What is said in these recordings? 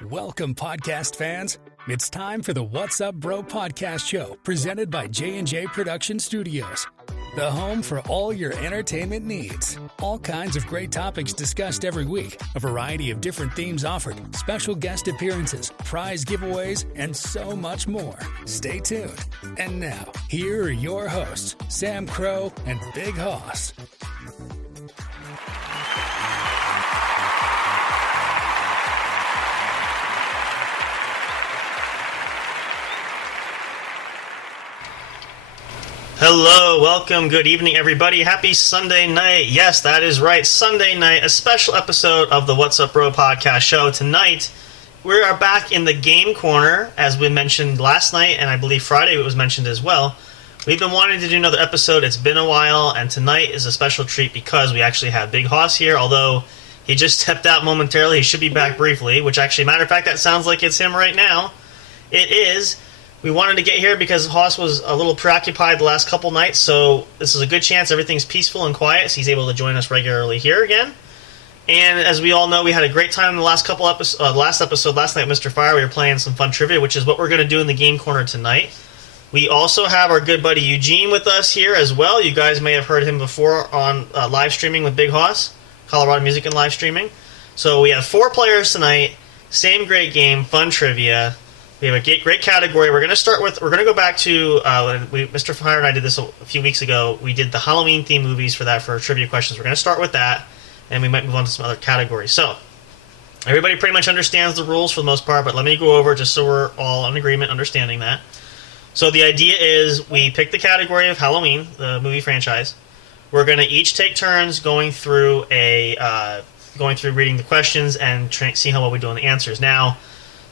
Welcome, podcast fans. It's time for the What's Up Bro podcast show, presented by J&J Production Studios, the home for all your entertainment needs. All kinds of great topics discussed every week, a variety of different themes offered, special guest appearances, prize giveaways, and so much more. Stay tuned. And now, here are your hosts, Sam Crow and Big Hoss. Hello, welcome, good evening, everybody. Happy Sunday night. Yes, that is right, Sunday night, a special episode of the What's Up Bro podcast show. Tonight, we are back in the game corner, as we mentioned last night, and I believe Friday it was mentioned as well. We've been wanting to do another episode. It's been a while, and tonight is a special treat because we actually have Big Hoss here, although he just stepped out momentarily. He should be back briefly, which actually, matter of fact, that sounds like it's him right now. It is. We wanted to get here because Hoss was a little preoccupied the last couple nights, so this is a good chance everything's peaceful and quiet, so he's able to join us regularly here again. And as we all know, we had a great time in the last couple last night, Mr. Fire. We were playing some fun trivia, which is what we're going to do in the game corner tonight. We also have our good buddy Eugene with us here as well. You guys may have heard him before on live streaming with Big Hoss, Colorado Music and live streaming. So we have 4 players tonight, same great game, fun trivia. We have a great category. We're going to go back to, Mr. Fire and I did this a few weeks ago. We did the Halloween themed movies for trivia questions. We're going to start with that, and we might move on to some other categories. So, everybody pretty much understands the rules for the most part, but let me go over just so we're all in agreement understanding that. So the idea is we pick the category of Halloween, the movie franchise. We're going to each take turns going through reading the questions and see how well we do on the answers. Now,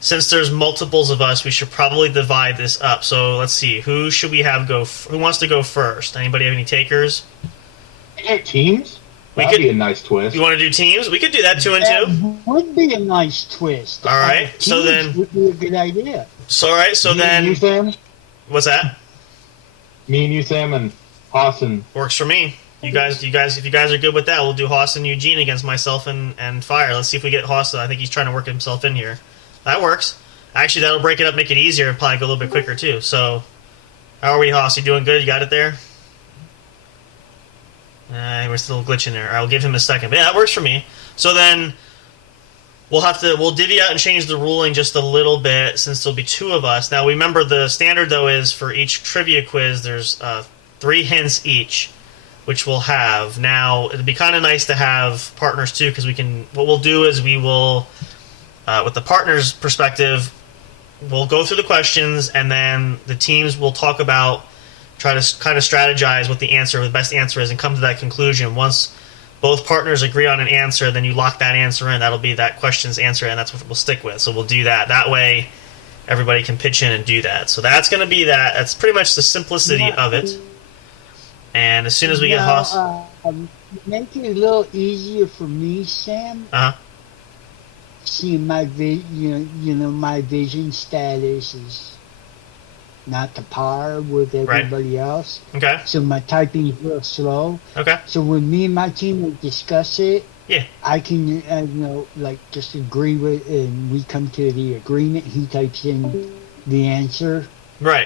since there's multiples of us, we should probably divide this up. So let's see, who should we have go? Who wants to go first? Anybody have any takers? Teams? That'd be a nice twist. You want to do teams? We could do that 2 and 2. That would be a nice twist. All right. So Teams then, would be a good idea. So all right. So Me then, and you, Sam? What's that? Me and you, Sam, and Hoss and... Works for me. You guys, if you guys are good with that, we'll do Hoss and Eugene against myself and Fire. Let's see if we get Hoss. I think he's trying to work himself in here. That works. Actually, that'll break it up, make it easier, and probably go a little bit quicker, too. So, how are we, Hoss? You doing good? You got it there? We're still glitching there. I'll give him a second. But yeah, that works for me. So then, we'll divvy out and change the ruling just a little bit, since there'll be 2 of us. Now, remember, the standard, though, is for each trivia quiz, there's 3 hints each, which we'll have. Now, it'd be kind of nice to have partners, too, because what we'll do is we will... with the partner's perspective, we'll go through the questions, and then the teams will talk about, try to kind of strategize what the best answer is, and come to that conclusion. Once both partners agree on an answer, then you lock that answer in. That'll be that question's answer, and that's what we'll stick with. So we'll do that. That way, everybody can pitch in and do that. So that's going to be that. That's pretty much the simplicity of it. And as soon as we get Hoss... Make it a little easier for me, Sam. Uh-huh. Seeing my my vision status is not to par with everybody else. Okay. So my typing is real slow. Okay. So when me and my team will discuss it, yeah, I can just agree with, and we come to the agreement. He types in the answer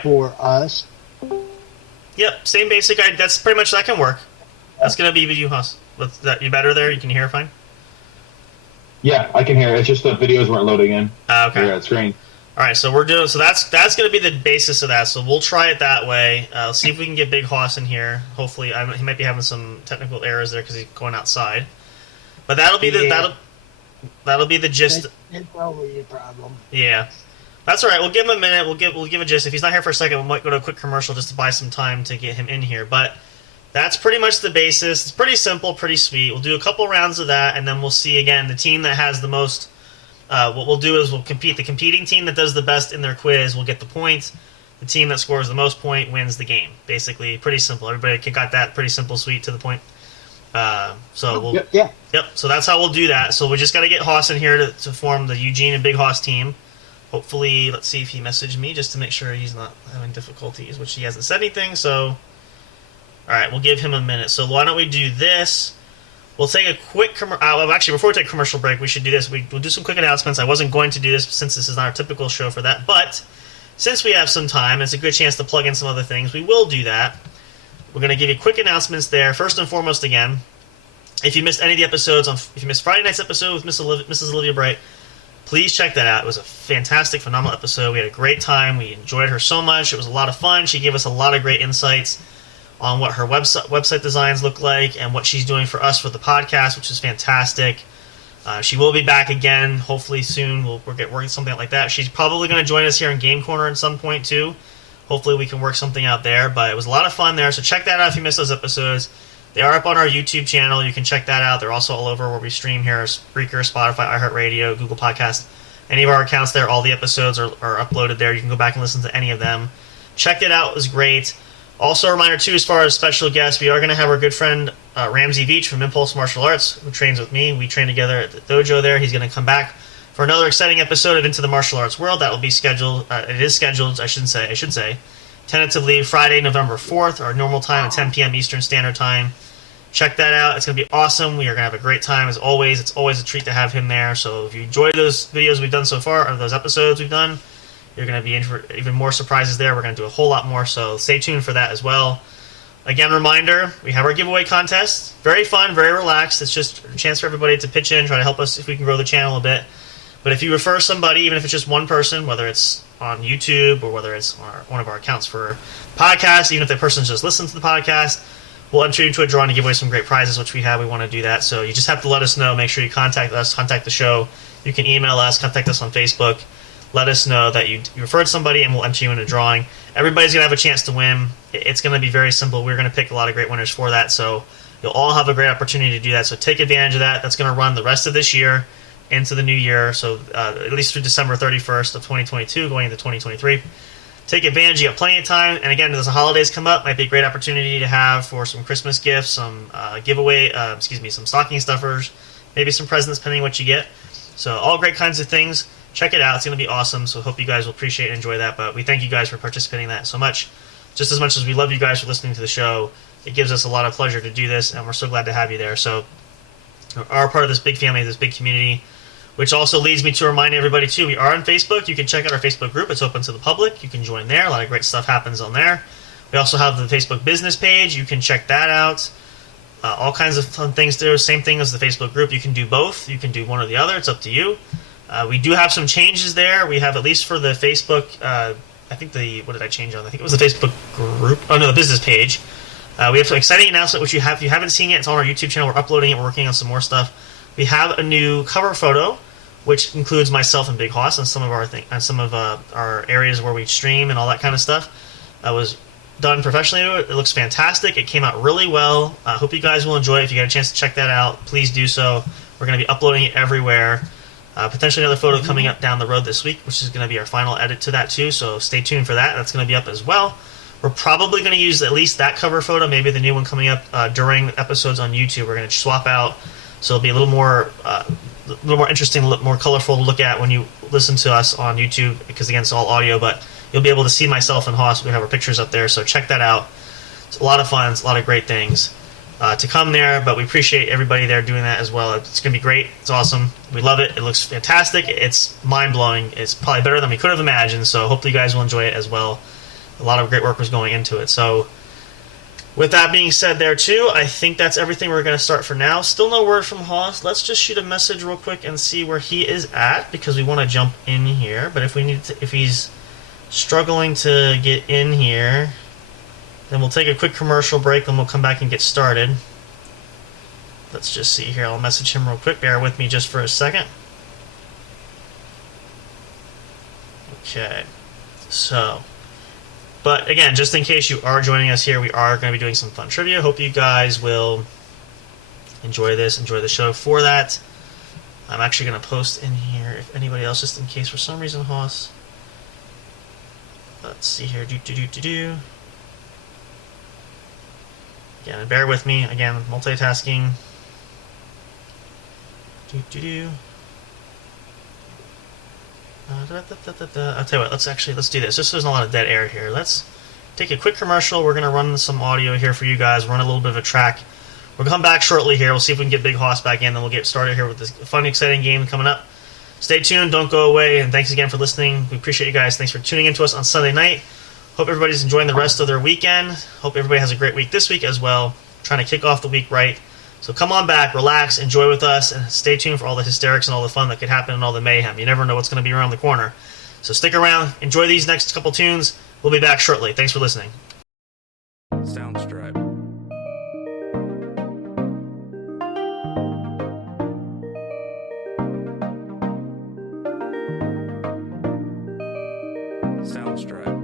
for us. Yep. Same basic. That's pretty much that can work. That's gonna be you, Hoss. You better there? You can hear fine. Yeah, I can hear it. It's just the videos weren't loading in. Okay. Yeah, screen. All right, so that's going to be the basis of that. So we'll try it that way. See if we can get Big Hoss in here. Hopefully, he might be having some technical errors there because he's going outside. But that'll be that'll be the gist. That's probably a problem. Yeah, that's all right. We'll give him a minute. We'll give a gist. If he's not here for a second, we might go to a quick commercial just to buy some time to get him in here. But that's pretty much the basis. It's pretty simple, pretty sweet. We'll do a couple rounds of that, and then we'll see, again, the team that has the most... what we'll do is we'll compete. The competing team that does the best in their quiz will get the points. The team that scores the most point wins the game. Basically, pretty simple. Everybody got that pretty simple, sweet, to the point. Yep. So that's how we'll do that. So we just got to get Hoss in here to form the Eugene and Big Hoss team. Hopefully, let's see if he messaged me just to make sure he's not having difficulties, which he hasn't said anything, so... Alright, we'll give him a minute. So why don't we do this? We'll take a quick actually, before we take a commercial break, we should do this. We'll do some quick announcements. I wasn't going to do this since this is not our typical show for that, but since we have some time, it's a good chance to plug in some other things. We will do that. We're going to give you quick announcements there. First and foremost, again, if you missed any of the episodes, if you missed Friday night's episode with Mrs. Olivia Bright, please check that out. It was a fantastic, phenomenal episode. We had a great time. We enjoyed her so much. It was a lot of fun. She gave us a lot of great insights on what her website designs look like and what she's doing for us for the podcast, which is fantastic. She will be back again, hopefully soon. We'll get working something like that. She's probably going to join us here in Game Corner at some point, too. Hopefully we can work something out there. But it was a lot of fun there, so check that out if you missed those episodes. They are up on our YouTube channel. You can check that out. They're also all over where we stream here, Spreaker, Spotify, iHeartRadio, Google Podcast. Any of our accounts there, all the episodes are uploaded there. You can go back and listen to any of them. Check it out. It was great. Also, a reminder, too, as far as special guests, we are going to have our good friend Ramsey Beach from Impulse Martial Arts, who trains with me. We train together at the dojo there. He's going to come back for another exciting episode of Into the Martial Arts World. That will be scheduled. It is scheduled, I should say, tentatively Friday, November 4th, our normal time at 10 p.m. Eastern Standard Time. Check that out. It's going to be awesome. We are going to have a great time, as always. It's always a treat to have him there. So if you enjoy those videos we've done so far, or those episodes we've done, you're going to be in for even more surprises there. We're going to do a whole lot more, so stay tuned for that as well. Again, reminder, we have our giveaway contest. Very fun, very relaxed. It's just a chance for everybody to pitch in, try to help us if we can grow the channel a bit. But if you refer somebody, even if it's just one person, whether it's on YouTube or whether it's on one of our accounts for podcasts, even if that person's just listened to the podcast, we'll enter you into a draw and give away some great prizes, which we have. We want to do that. So you just have to let us know. Make sure you contact us, contact the show. You can email us, contact us on Facebook. Let us know that you referred somebody, and we'll enter you in a drawing. Everybody's going to have a chance to win. It's going to be very simple. We're going to pick a lot of great winners for that, so you'll all have a great opportunity to do that. So take advantage of that. That's going to run the rest of this year into the new year, so at least through December 31st of 2022, going into 2023. Take advantage. You got plenty of time. And again, as the holidays come up, might be a great opportunity to have for some Christmas gifts, some some stocking stuffers, maybe some presents, depending on what you get. So all great kinds of things. Check it out. It's going to be awesome. So hope you guys will appreciate and enjoy that. But we thank you guys for participating in that so much. Just as much as we love you guys for listening to the show, it gives us a lot of pleasure to do this, and we're so glad to have you there. So you are part of this big family, this big community, which also leads me to remind everybody, too, we are on Facebook. You can check out our Facebook group. It's open to the public. You can join there. A lot of great stuff happens on there. We also have the Facebook business page. You can check that out. All kinds of fun things there. Same thing as the Facebook group. You can do both. You can do one or the other. It's up to you. We do have some changes there. We have, at least for the Facebook, what did I change on? I think it was the Facebook group. Oh, no, the business page. We have some exciting announcement, which if you haven't seen it, it's on our YouTube channel. We're uploading it. We're working on some more stuff. We have a new cover photo, which includes myself and Big Hoss and some of our areas where we stream and all that kind of stuff. That was done professionally. It looks fantastic. It came out really well. I hope you guys will enjoy it. If you get a chance to check that out, please do so. We're going to be uploading it everywhere. Potentially another photo coming up down the road this week, which is going to be our final edit to that too, so stay tuned for that. That's going to be up as well. We're probably going to use at least that cover photo, maybe the new one coming up during episodes on YouTube. We're going to swap out, so it'll be a little more interesting, a little more colorful to look at when you listen to us on YouTube, because again, it's all audio, but you'll be able to see myself and Hoss. We have our pictures up there, so check that out. It's a lot of fun. It's a lot of great things to come there, but we appreciate everybody there doing that as well. It's going to be great. It's awesome. We love it. It looks fantastic. It's mind-blowing. It's probably better than we could have imagined, so hopefully you guys will enjoy it as well. A lot of great work was going into it. So with that being said there too, I think that's everything we're going to start for now. Still no word from Hoss. Let's just shoot a message real quick and see where he is at, because we want to jump in here. But if he's struggling to get in here, then we'll take a quick commercial break, and we'll come back and get started. Let's just see here. I'll message him real quick. Bear with me just for a second. Okay. So, but again, just in case you are joining us here, we are going to be doing some fun trivia. Hope you guys will enjoy this, enjoy the show for that. I'm actually going to post in here if anybody else, just in case for some reason, Hoss. Let's see here. Again, bear with me. Again, multitasking. I'll tell you what, let's do this. Just so there's not a lot of dead air here. Let's take a quick commercial. We're going to run some audio here for you guys, run a little bit of a track. We'll come back shortly here. We'll see if we can get Big Hoss back in, then we'll get started here with this fun, exciting game coming up. Stay tuned. Don't go away. And thanks again for listening. We appreciate you guys. Thanks for tuning in to us on Sunday night. Hope everybody's enjoying the rest of their weekend. Hope everybody has a great week this week as well. Trying to kick off the week right. So come on back, relax, enjoy with us, and stay tuned for all the hysterics and all the fun that could happen and all the mayhem. You never know what's going to be around the corner. So stick around, enjoy these next couple tunes. We'll be back shortly. Thanks for listening. Soundstripe. Soundstripe.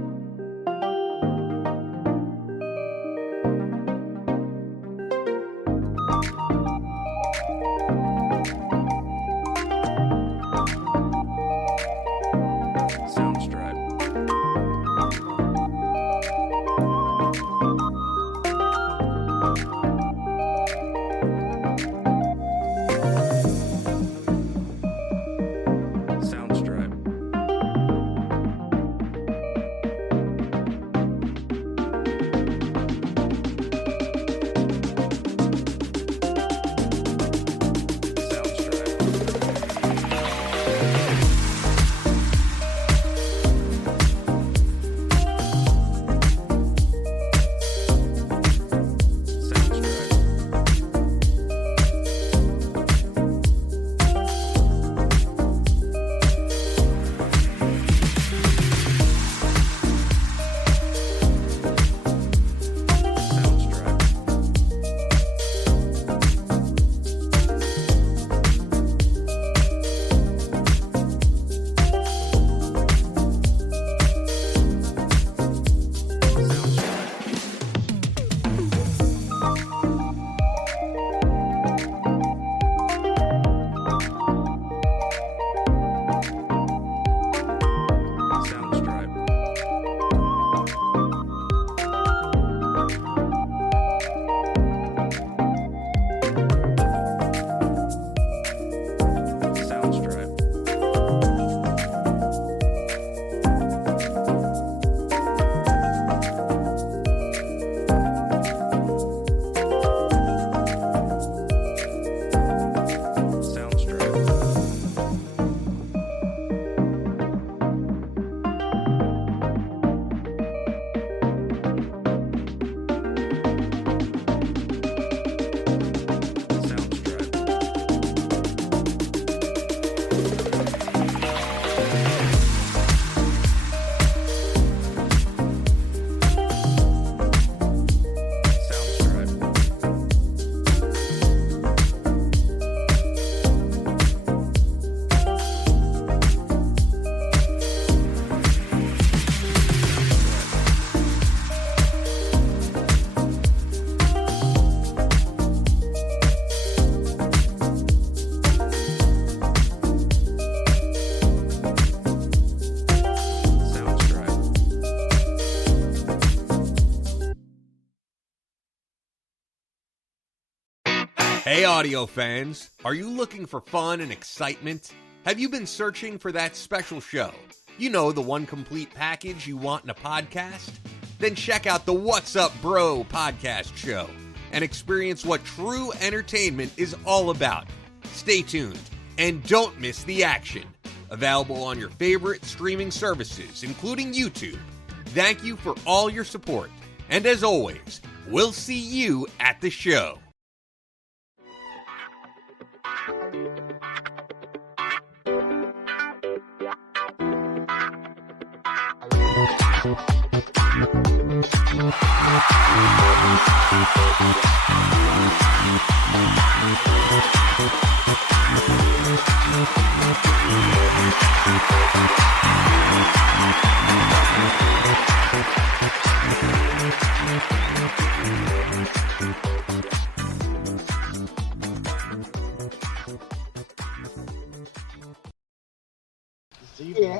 Hey audio fans, are you looking for fun and excitement? Have you been searching for that special show? You know, the one complete package you want in a podcast? Then check out the What's Up Bro podcast show and experience what true entertainment is all about. Stay tuned and don't miss the action. Available on your favorite streaming services, including YouTube. Thank you for all your support. And as always, we'll see you at the show.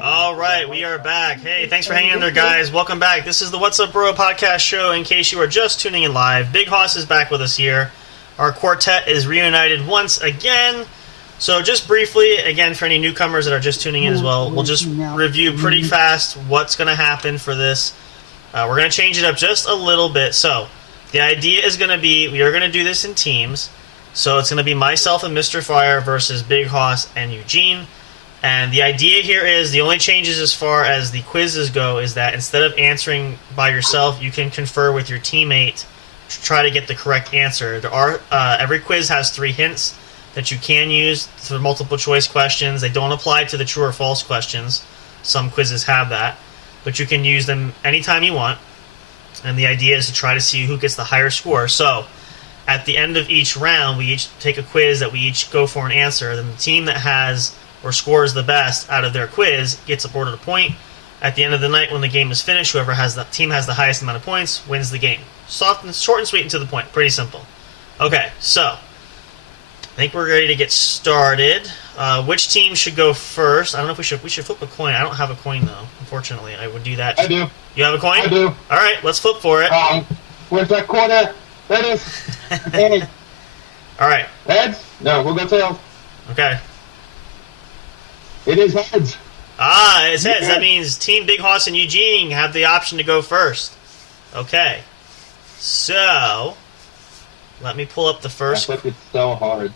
All right, we are back. Hey, thanks for hanging in there, guys. Welcome back. This is the What's Up Bro podcast show. In case you are just tuning in live, Big Hoss is back with us here. Our quartet is reunited once again. So just briefly, again, for any newcomers that are just tuning in as well, we'll just review pretty fast what's going to happen for this. We're going to change it up just a little bit. So The idea is going to be, we are going to do this in teams. So it's going to be myself and Mr. Fire versus Big Hoss and Eugene. And the idea here is, the only changes as far as the quizzes go is that instead of answering by yourself, you can confer with your teammate to try to get the correct answer. There are every quiz has 3 hints that you can use for multiple choice questions. They don't apply to the true or false questions. Some quizzes have that. But you can use them anytime you want. And the idea is to try to see who gets the higher score. So at the end of each round, we each take a quiz that we each go for an answer. Then the team that has or scores the best out of their quiz gets awarded a point. At the end of the night, when the game is finished, whoever has the team has the highest amount of points wins the game. Short and sweet and to the point. Pretty simple. Okay, so I think we're ready to get started. Which team should go first? I don't know if we should flip a coin. I don't have a coin though. Unfortunately, I would do that. I do. You have a coin? I do. All right, let's flip for it. Where's that coin at? There it is. Heads. All right. Heads? No, we'll go tails. Okay. It is heads. It's heads. That means Team Big Hoss and Eugene have the option to go first. Okay. So, let me pull up the first. That it's so hard.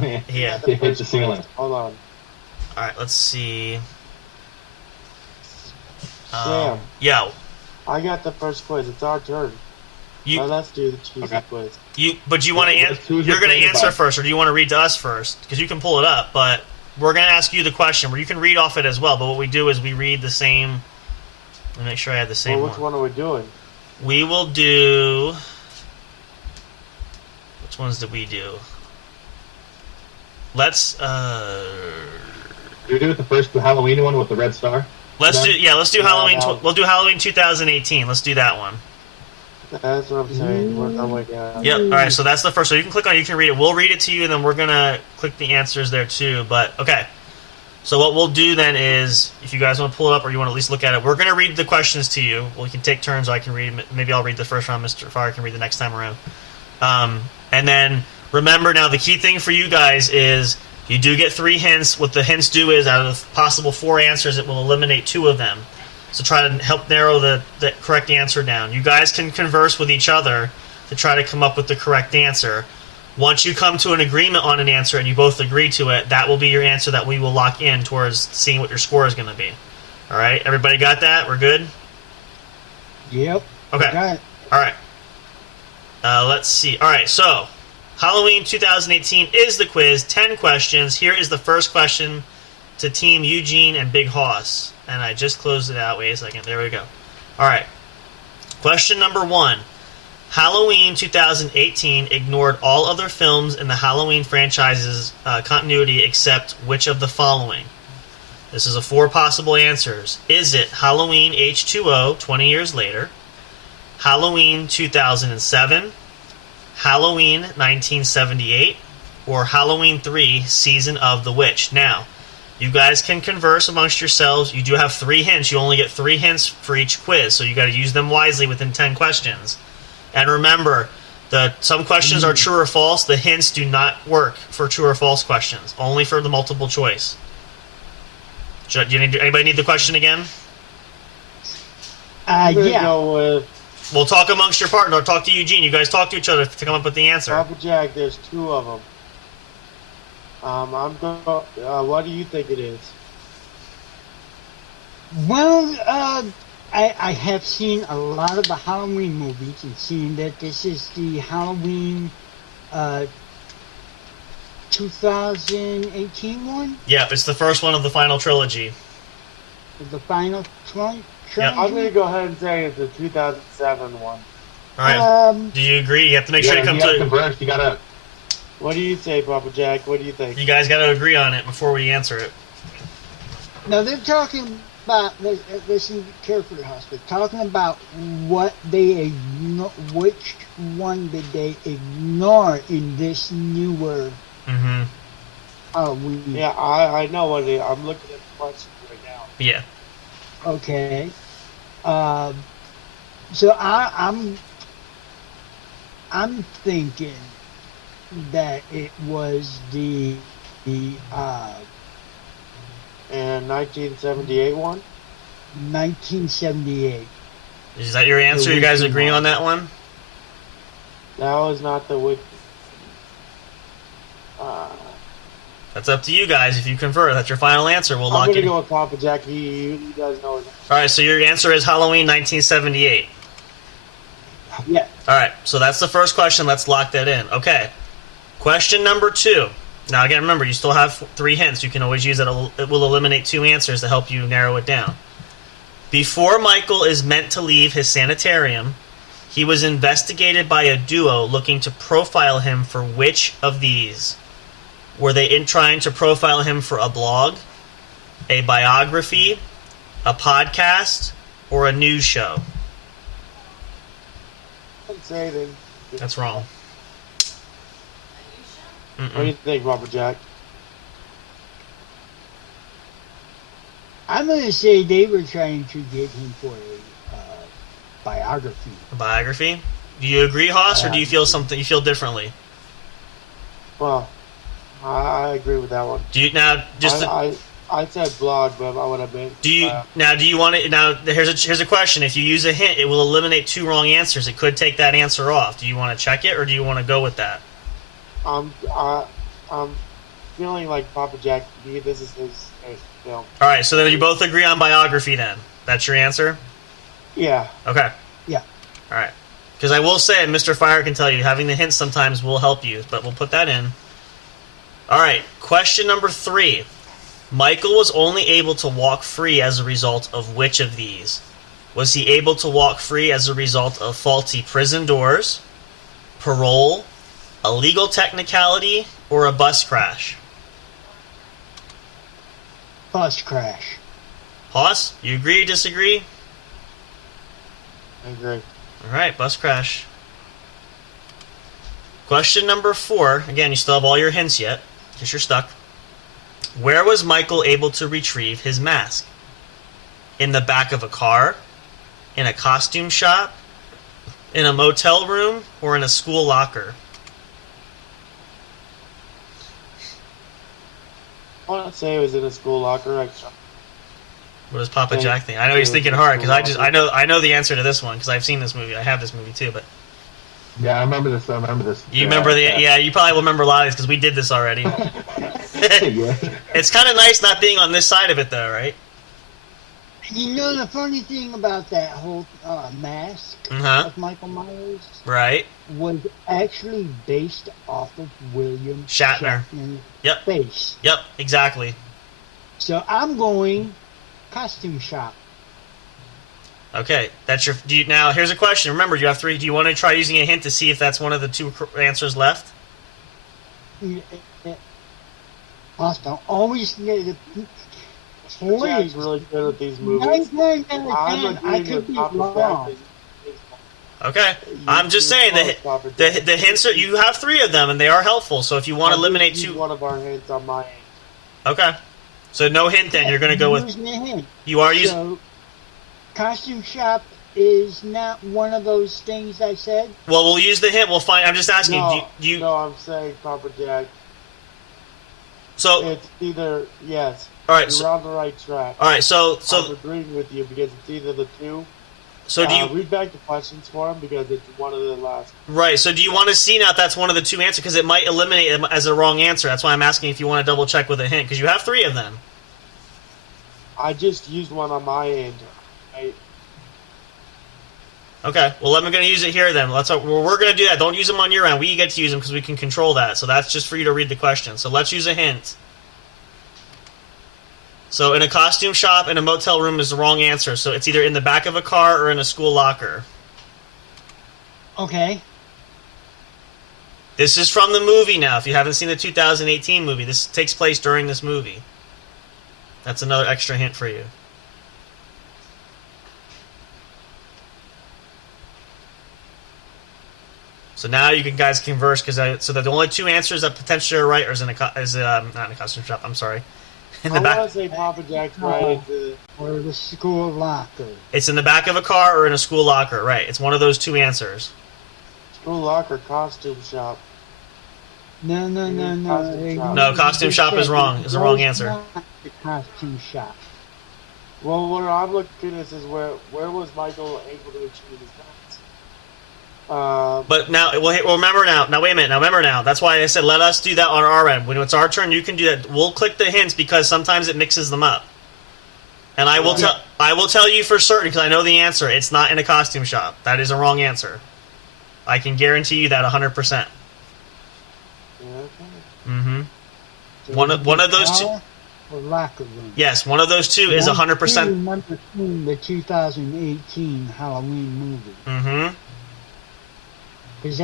Yeah. It hits the ceiling. Hold on. All right, let's see. Sam. Yo. I got the first quiz. It's our turn. Let's do the Tuesday quiz. But you want to answer? You're going to answer first, or do you want to read to us first? Because you can pull it up, but we're going to ask you the question, where you can read off it as well. But what we do is we read the same. Let me make sure I have the same Which one are we doing? We will do. Which ones did we do? Let's. Do we do it the first Halloween one with the red star? Let's do Halloween. We'll do Halloween 2018. Let's do that one. That's what I'm saying. Work our way down. Yep. All right. So that's the first. So you can click on it. You can read it. We'll read it to you, and then we're gonna click the answers there too. But okay. So what we'll do then is, if you guys want to pull it up or you want to at least look at it, we're gonna read the questions to you. We can take turns. I can read. Maybe I'll read the first round. Mr. Fire can read the next time around. And then remember, now the key thing for you guys is you do get 3 hints. What the hints do is, out of possible 4 answers, it will eliminate 2 of them. So try to help narrow the correct answer down. You guys can converse with each other to try to come up with the correct answer. Once you come to an agreement on an answer and you both agree to it, that will be your answer that we will lock in towards seeing what your score is going to be. All right? Everybody got that? We're good? Yep. Okay. Got it. All right. Let's see. All right, so Halloween 2018 is the quiz. 10 questions. Here is the first question to Team Eugene and Big Hoss. And I just closed it out. Wait a second. There we go. All right. Question number 1. Halloween 2018 ignored all other films in the Halloween franchise's continuity except which of the following? This is 4 possible answers. Is it Halloween H2O, 20 years later, Halloween 2007, Halloween 1978, or Halloween 3, Season of the Witch? Now, you guys can converse amongst yourselves. You do have 3 hints. You only get 3 hints for each quiz, so you got to use them wisely within 10 questions. And remember, some questions are true or false. The hints do not work for true or false questions, only for the multiple choice. Anybody need the question again? Yeah. Go with We'll talk amongst your partner. Or talk to Eugene. You guys talk to each other to come up with the answer. Papa Jack. There's 2 of them. I'm going. What do you think it is? Well, I have seen a lot of the Halloween movies and seen that this is the Halloween 2018 one. Yeah, it's the first one of the final trilogy. The final trilogy. Yep. I'm going to go ahead and say it's the 2007 one. All right. Do you agree? You have to make sure you come to. Converse. You gotta. What do you say, Papa Jack? What do you think? You guys got to agree on it before we answer it. Now they're talking about. Listen carefully, Hospital. Talking about what they ignore. Which one did they ignore in this newer Halloween? Yeah, I know what it is. I'm looking at the questions right now. Yeah. Okay. So I'm thinking that it was the And 1978 one? 1978. Is that your answer? You guys agreeing on that one? That was not the witch. That's up to you guys. If you convert, that's your final answer. We'll lock I'm it. gonna go with Papa Jack. He does know it. All right, so your answer is Halloween 1978. Yeah. All right, so that's the first question. Let's lock that in. Okay. Question number 2. Now, again, remember, you still have 3 hints. You can always use it. It will eliminate 2 answers to help you narrow it down. Before Michael is meant to leave his sanitarium, he was investigated by a duo looking to profile him for which of these? Were they trying to profile him for a blog, a biography, a podcast, or a news show? Don't say anything. That's wrong. What do you think, Papa Jack? I'm going to say they were trying to get him for a biography. A biography? Do you agree, Haas, or do you feel something? You feel differently? Well, I agree with that one. Do you now just? I said blog, but I would have been. Do you now? Do you want it now? Here's a question. If you use a hint, it will eliminate 2 wrong answers. It could take that answer off. Do you want to check it, or do you want to go with that? I'm feeling like Papa Jack. This is his film. All right. So then you both agree on biography. Then that's your answer. Yeah. Okay. Yeah. All right. Because I will say, Mr. Fire can tell you, having the hints sometimes will help you, but we'll put that in. All right. Question number 3. Michael was only able to walk free as a result of which of these? Was he able to walk free as a result of faulty prison doors, parole, a legal technicality, or a bus crash? Bus crash. Haas, you agree or disagree? I agree. All right, bus crash. Question number 4. Again, you still have all your hints yet, because you're stuck. Where was Michael able to retrieve his mask? In the back of a car? In a costume shop? In a motel room? Or in a school locker? I want to say it was in a school locker. What does Papa Jack think? I know he's thinking hard because I know the answer to this one because I've seen this movie. I have this movie too, but Yeah, I remember this. you remember you probably will remember a lot of these because we did this already. Yeah. It's kind of nice not being on this side of it though, right? You know the funny thing about that whole mask of Michael Myers Right. was actually based off of William Shatner. Yep. face. Yep, exactly. So I'm going costume shop. Okay, that's your. Now here's a question. Remember, you have 3. Do you want to try using a hint to see if that's one of the 2 answers left? Austin always need to. Jack's really good with these movies. I could be wrong. Okay, I'm just saying the hints are. You have 3 of them, and they are helpful. So if you want to eliminate 2, one of our hints on my end. Okay, so no hint. Then you're going to go with. Hint. You are using. So, costume shop is not one of those things I said. Well, we'll use the hint. We'll find. I'm just asking. No, I'm saying Papa Jack. So it's either yes. All right. You're on the right track. All right. So I'm agreeing with you because it's either the 2. So do you read back the questions for him because it's one of the last. Right. So do you want to see now if that's one of the 2 answers because it might eliminate them as a wrong answer? That's why I'm asking if you want to double check with a hint because you have 3 of them. I just used one on my end. Okay. Well, I'm going to use it here then. We're going to do that. Don't use them on your end. We get to use them because we can control that. So that's just for you to read the question. So let's use a hint. So in a costume shop, in a motel room is the wrong answer. So it's either in the back of a car or in a school locker. Okay. This is from the movie now. If you haven't seen the 2018 movie, this takes place during this movie. That's another extra hint for you. So now you guys converse so that the only 2 answers that potentially are right is not in a costume shop. I'm sorry. In the back. I want to say Papa Jack's right. Or the school locker. It's in the back of a car or in a school locker, right? It's one of those 2 answers. School locker, costume shop. No. No, costume shop is wrong. Is the wrong answer. The costume shop. Well, what I'm looking at is where was Michael able to achieve his mask? But now, well, remember now. Now, wait a minute. Now, remember now. That's why I said let us do that on our end. When it's our turn, you can do that. We'll click the hints because sometimes it mixes them up. And I will tell you for certain because I know the answer. It's not in a costume shop. That is a wrong answer. I can guarantee you that 100%. Mm-hmm. So One of those two. Or lack of them. Yes, one of those two is 100%. I remember seeing the 2018 Halloween movie. Mm-hmm. Because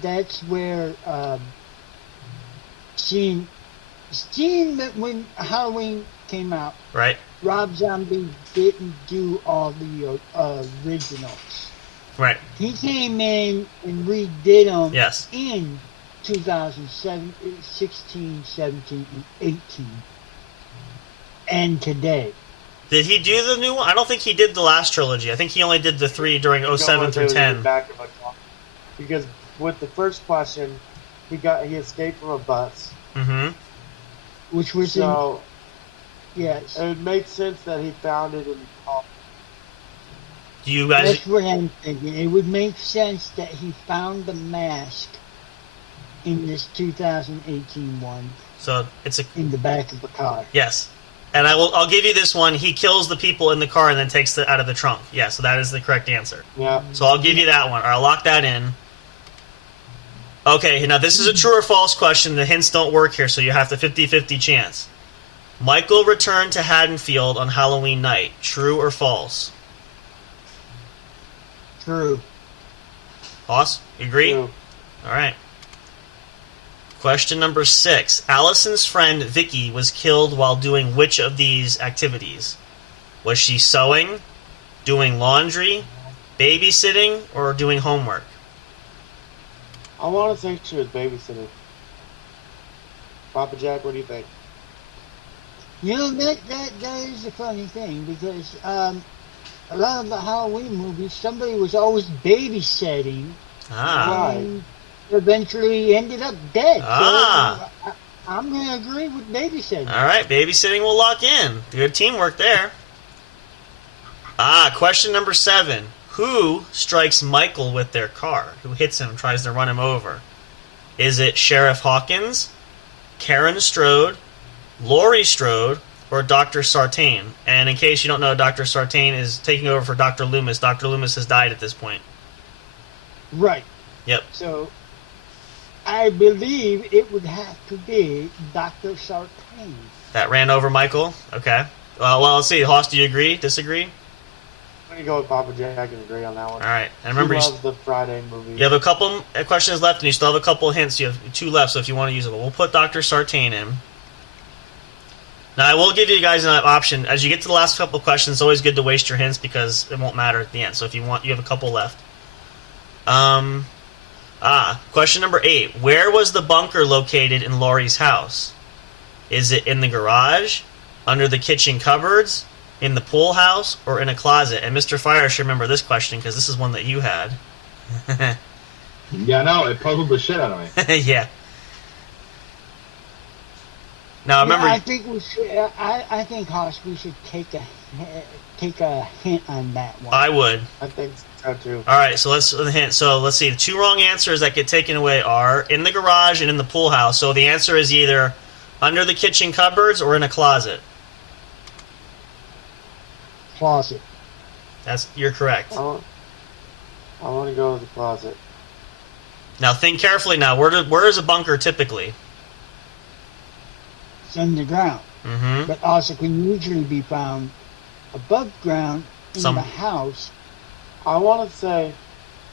that's where seeing that when Halloween came out, Right. Rob Zombie didn't do all the originals. Right. He came in and redid them Yes. in 2007, 16, 17, and 18. And today. Did he do the new one? I don't think he did the last trilogy. I think he only did the 3 during 07 through 10. Because with the first question, he escaped from a bus. Mm-hmm. Which was yes. It made sense that he found it in the car. Do you guys? That's what I'm thinking. It would make sense that he found the mask in this 2018 one. So it's in the back of the car. Yes. And I'll give you this one. He kills the people in the car and then takes it out of the trunk. Yeah, so that is the correct answer. Yeah. So I'll give you that one. Or I'll lock that in. Okay, now this is a true or false question. The hints don't work here, so you have the 50-50 chance. Michael returned to Haddonfield on Halloween night. True or false? True. False? You agree? True. All right. Question number 6. Allison's friend Vicky was killed while doing which of these activities? Was she sewing, doing laundry, babysitting, or doing homework? I want to say she was babysitting. Papa Jack, what do you think? You know, that is a funny thing because a lot of the Halloween movies, somebody was always babysitting. And eventually ended up dead. So I'm going to agree with babysitting. All right, babysitting will lock in. Good teamwork there. Question number 7. Who strikes Michael with their car? Who hits him and tries to run him over? Is it Sheriff Hawkins, Karen Strode, Laurie Strode, or Dr. Sartain? And in case you don't know, Dr. Sartain is taking over for Dr. Loomis. Dr. Loomis has died at this point. Right. Yep. So I believe it would have to be Dr. Sartain. That ran over Michael? Okay. Well, let's see. Hoss, do you agree? Disagree? I'm going to go with Papa Jack and agree on that one. All right. And remember, he loves the Friday movie. You have a couple questions left, and you still have a couple hints. You have 2 left, so if you want to use them, we'll put Dr. Sartain in. Now, I will give you guys an option. As you get to the last couple of questions, it's always good to waste your hints because it won't matter at the end. So if you want, you have a couple left. Question number 8. Where was the bunker located in Laurie's house? Is it in the garage, under the kitchen cupboards, in the pool house, or in a closet? And Mr. Fire should remember this question because this is one that you had. Yeah, no, it puzzled the shit out of me. Yeah. Now remember, I think we should. I think, Hoss, we should take a hint on that one. I would. I think so too. All right, so let's hint. So let's see. The 2 wrong answers that get taken away are in the garage and in the pool house. So the answer is either under the kitchen cupboards or in a closet. Closet. You're correct. I want to go with the closet. Now think carefully. Now where is a bunker typically? It's underground. Mm-hmm. But also can usually be found above ground in the house. I want to say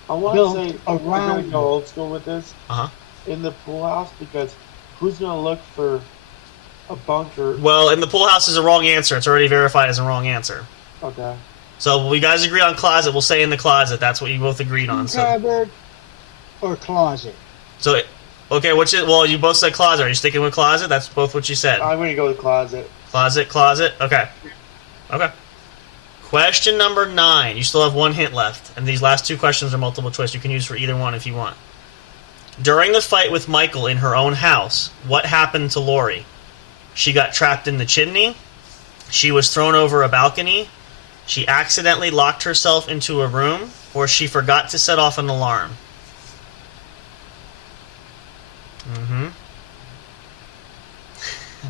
I'm going to go old school with this. In the pool house, because who's going to look for a bunker? Well, in the pool house is a wrong answer. It's already verified as a wrong answer. Okay. So we guys agree on closet. We'll say in the closet. That's what you both agreed on. Cupboard or closet. So, okay, well, you both said closet. Are you sticking with closet? That's both what you said. I'm going to go with closet. Closet. Okay. Question number 9. You still have 1 hint left, and these last 2 questions are multiple choice. You can use for either one if you want. During the fight with Michael in her own house, what happened to Laurie? She got trapped in the chimney. She was thrown over a balcony. She accidentally locked herself into a room, or she forgot to set off an alarm?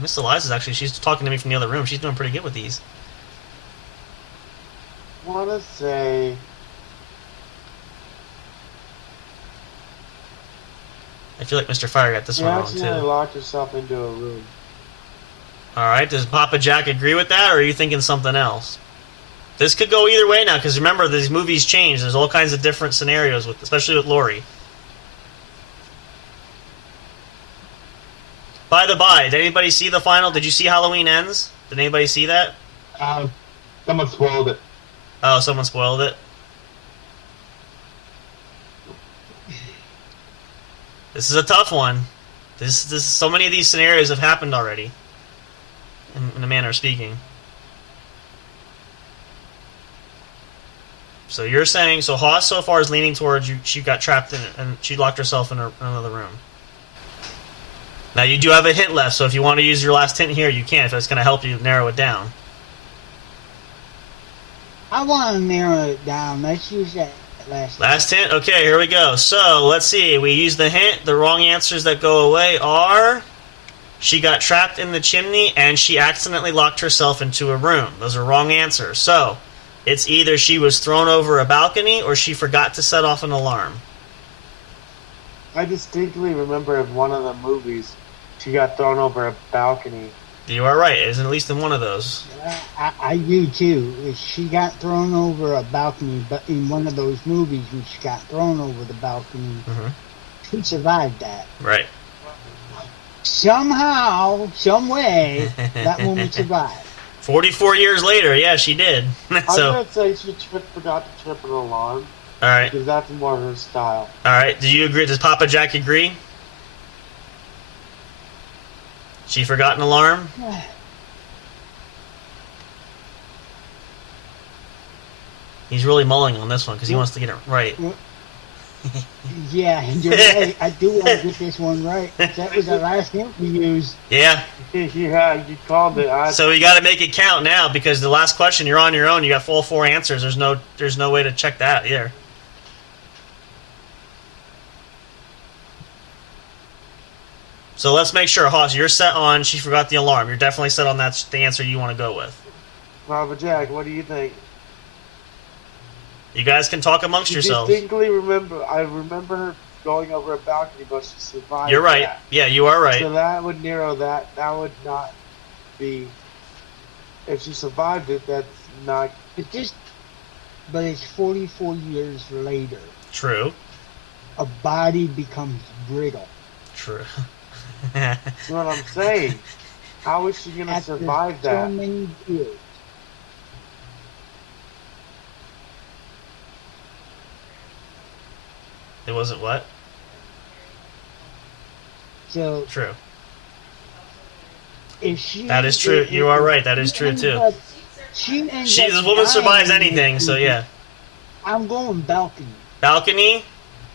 Miss Eliza's actually, she's talking to me from the other room. She's doing pretty good with these. I want to say... I feel like Mr. Fire got this one wrong, too. She accidentally locked herself into a room. Alright, does Papa Jack agree with that, or are you thinking something else? This could go either way now, because remember, these movies change. There's all kinds of different scenarios, especially with Laurie. By the by, did anybody see the final? Did you see Halloween Ends? Did anybody see that? Someone spoiled it. Oh, someone spoiled it? This is a tough one. So many of these scenarios have happened already. In a manner of speaking. So you're saying, so Haas so far is leaning towards she got trapped in it, and she locked herself in another room. Now you do have a hint left, so if you want to use your last hint here, you can, if it's going to help you narrow it down. I want to narrow it down. Let's use that last hint? Okay, here we go. So, let's see. We use the hint. The wrong answers that go away are... She got trapped in the chimney, and she accidentally locked herself into a room. Those are wrong answers. So, it's either she was thrown over a balcony, or she forgot to set off an alarm. I distinctly remember in one of the movies, she got thrown over a balcony. You are right. It is at least in one of those. I do too. She got thrown over a balcony, but in one of those movies when she got thrown over the balcony, she survived that. Right. Somehow, some way, that woman survived. 44 years later, yeah, she did. I'm going to say she forgot to trip an alarm. All right. Because that's more her style. All right. Do you agree? Does Papa Jack agree? She forgot an alarm? He's really mulling on this one because he wants to get it right. Yeah, you're right. I do want to get this one right. That was the last hint we used. Yeah. Yeah, you called it. So you got to make it count now because the last question, you're on your own. You got full 4 answers. There's no way to check that here. So let's make sure, Hoss, you're set on she forgot the alarm. You're definitely set on that's the answer you want to go with. Papa Jack, what do you think? You guys can talk amongst yourselves. I remember her going over a balcony, but she survived. You're right. That. Yeah, you are right. So that would narrow that. That would not be... If she survived it, that's not... But it's 44 years later. True. A body becomes brittle. True. That's what I'm saying. How is she going to survive that? So many years. It wasn't what? So true. That is true. You are right. That is true too. This woman survives anything, so yeah. I'm going balcony. Balcony?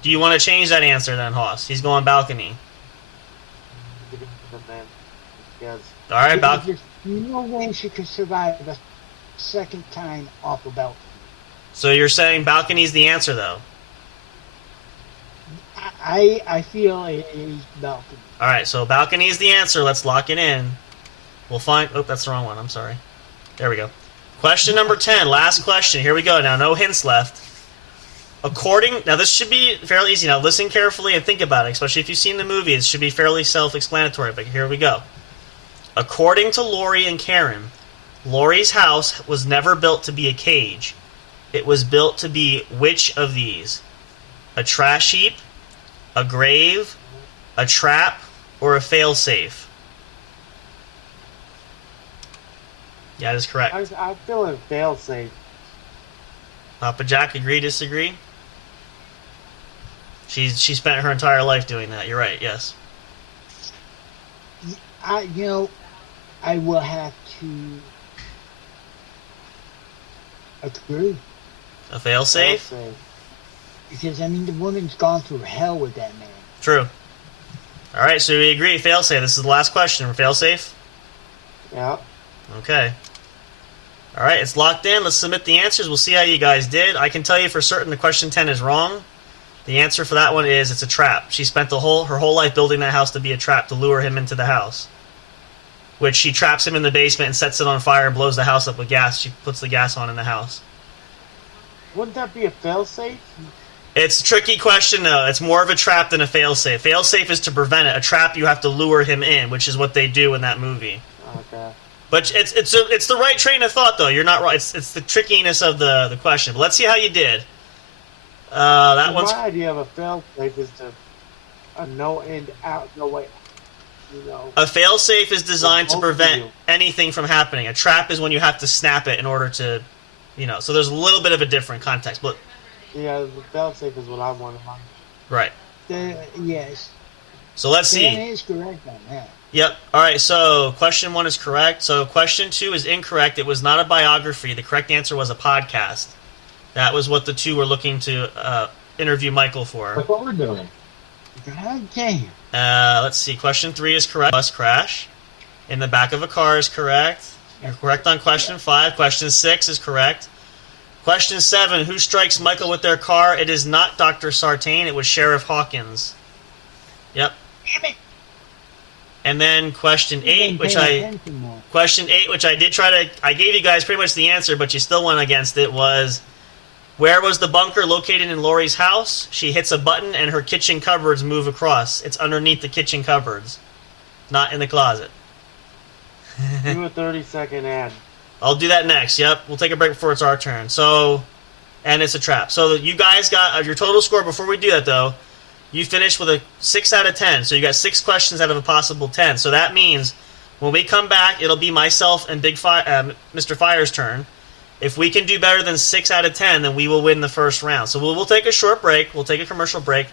Do you want to change that answer then, Hoss? He's going balcony. Yes. All right, balcony. No way she could survive a second time off a balcony. So you're saying balcony's the answer, though? I feel it is balcony. All right, so balcony is the answer. Let's lock it in. We'll find... Oh, that's the wrong one. I'm sorry. There we go. Question number 10. Last question. Here we go. Now, no hints left. Now, this should be fairly easy. Now, listen carefully and think about it, especially if you've seen the movie. It should be fairly self-explanatory, but here we go. According to Laurie and Karen, Laurie's house was never built to be a cage. It was built to be which of these? A trash heap, a grave, a trap, or a failsafe? Yeah, that is correct. I feel a failsafe. Papa Jack, agree, disagree? She spent her entire life doing that. You're right, yes. I will have to agree. A failsafe? Because, the woman's gone through hell with that man. True. Alright, so we agree, failsafe. This is the last question. Failsafe? Yeah. Okay. All right, it's locked in. Let's submit the answers. We'll see how you guys did. I can tell you for certain the question 10 is wrong. The answer for that one is it's a trap. She spent her whole life building that house to be a trap to lure him into the house. Which she traps him in the basement and sets it on fire and blows the house up with gas. She puts the gas on in the house. Wouldn't that be a failsafe? It's a tricky question, though. It's more of a trap than a failsafe. Failsafe is to prevent it. A trap, you have to lure him in, which is what they do in that movie. Okay. But it's the right train of thought, though. You're not right. It's the trickiness of the question. But let's see how you did. My idea of a failsafe is to a no end out, no way. A failsafe is designed to prevent anything from happening. A trap is when you have to snap it in order to, So there's a little bit of a different context, but. Yeah, the failsafe is what I want in mind. Right. Yes. So let's see. That is correct on that. Yep. All right. So question 1 is correct. So question 2 is incorrect. It was not a biography. The correct answer was a podcast. That was what the two were looking to interview Michael for. That's what we're doing. Okay. Let's see. Question 3 is correct. Bus crash in the back of a car is correct. You're correct on question 5. Question 6 is correct. Question 7, who strikes Michael with their car? It is not Dr. Sartain. It was Sheriff Hawkins. Yep. Damn it. And then question 8, which I did try to... I gave you guys pretty much the answer, but you still went against it, was... Where was the bunker located in Lori's house? She hits a button and her kitchen cupboards move across. It's underneath the kitchen cupboards, not in the closet. Do a 30-second ad. I'll do that next. Yep, we'll take a break before it's our turn. And it's a trap. So you guys got your total score. Before we do that, though, you finished with a 6 out of 10. So you got 6 questions out of a possible 10. So that means when we come back, it'll be myself and Mr. Fire's turn. If we can do better than 6 out of 10, then we will win the first round. So we'll take a short break. We'll take a commercial break.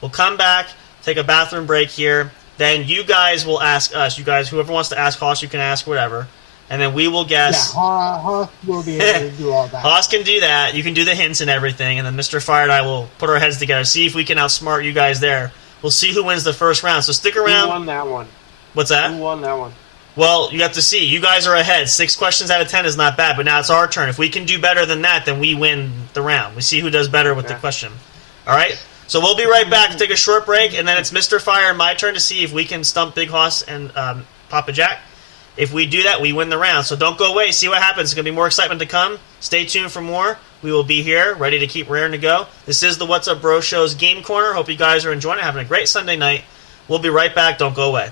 We'll come back, take a bathroom break here. Then you guys will ask us. You guys, whoever wants to ask Hoss, you can ask whatever. And then we will guess. Yeah, Hoss will be able to do all that. Hoss can do that. You can do the hints and everything. And then Mr. Fire and I will put our heads together, see if we can outsmart you guys there. We'll see who wins the first round. So stick around. Who won that one? What's that? Who won that one? Well, you have to see. You guys are ahead. 6 questions out of 10 is not bad, but now it's our turn. If we can do better than that, then we win the round. We see who does better with the question. All right? So we'll be right back to take a short break, and then it's Mr. Fire and my turn to see if we can stump Big Hoss and Papa Jack. If we do that, we win the round. So don't go away. See what happens. There's going to be more excitement to come. Stay tuned for more. We will be here, ready to keep raring to go. This is the What's Up Bro Show's Game Corner. Hope you guys are enjoying it, having a great Sunday night. We'll be right back. Don't go away.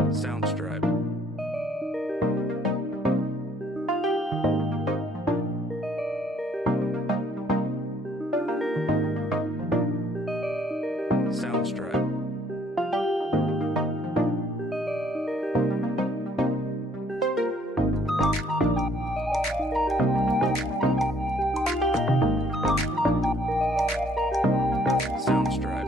Soundstripe. Soundstripe. Soundstripe.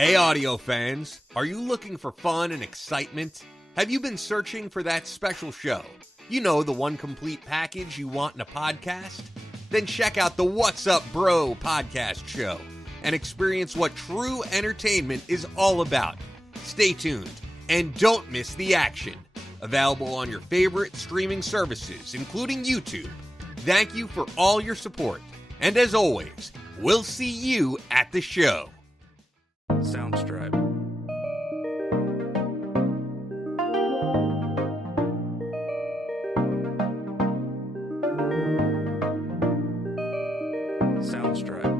Hey audio fans, are you looking for fun and excitement? Have you been searching for that special show? You know, the one complete package you want in a podcast? Then check out the What's Up Bro podcast show and experience what true entertainment is all about. Stay tuned and don't miss the action. Available on your favorite streaming services, including YouTube. Thank you for all your support. And as always, we'll see you at the show. Soundstripe. Soundstripe.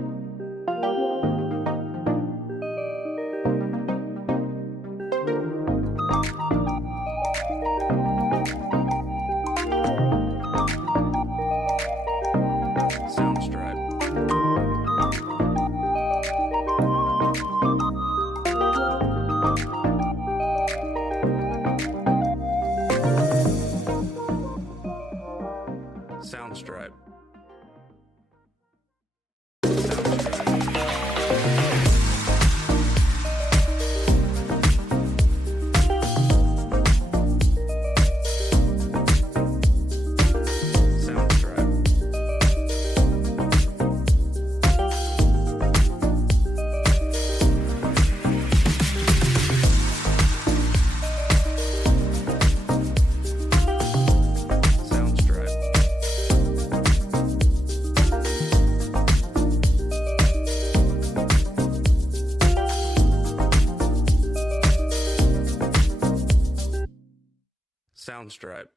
Soundstripe. Soundstripe.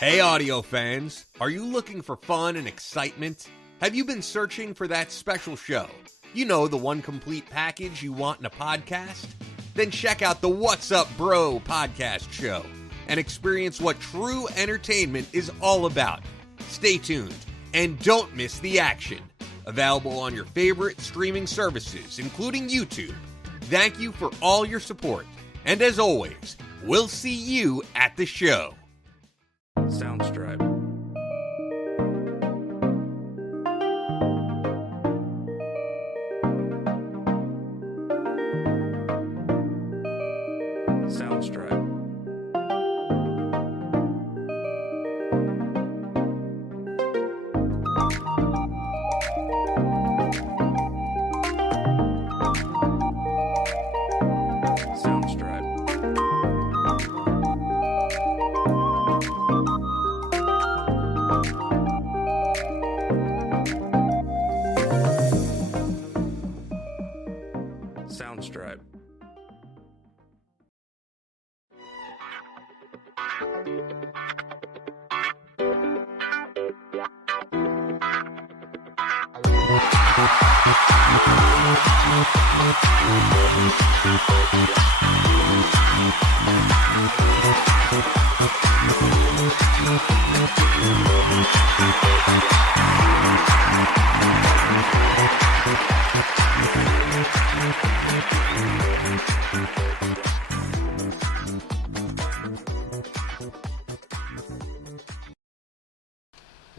Hey audio fans, are you looking for fun and excitement? Have you been searching for that special show? You know, the one complete package you want in a podcast? Then check out the What's Up Bro podcast show and experience what true entertainment is all about. Stay tuned and don't miss the action. Available on your favorite streaming services, including YouTube. Thank you for all your support. And as always, we'll see you at the show. Soundstripe. Soundstripe. Soundstripe.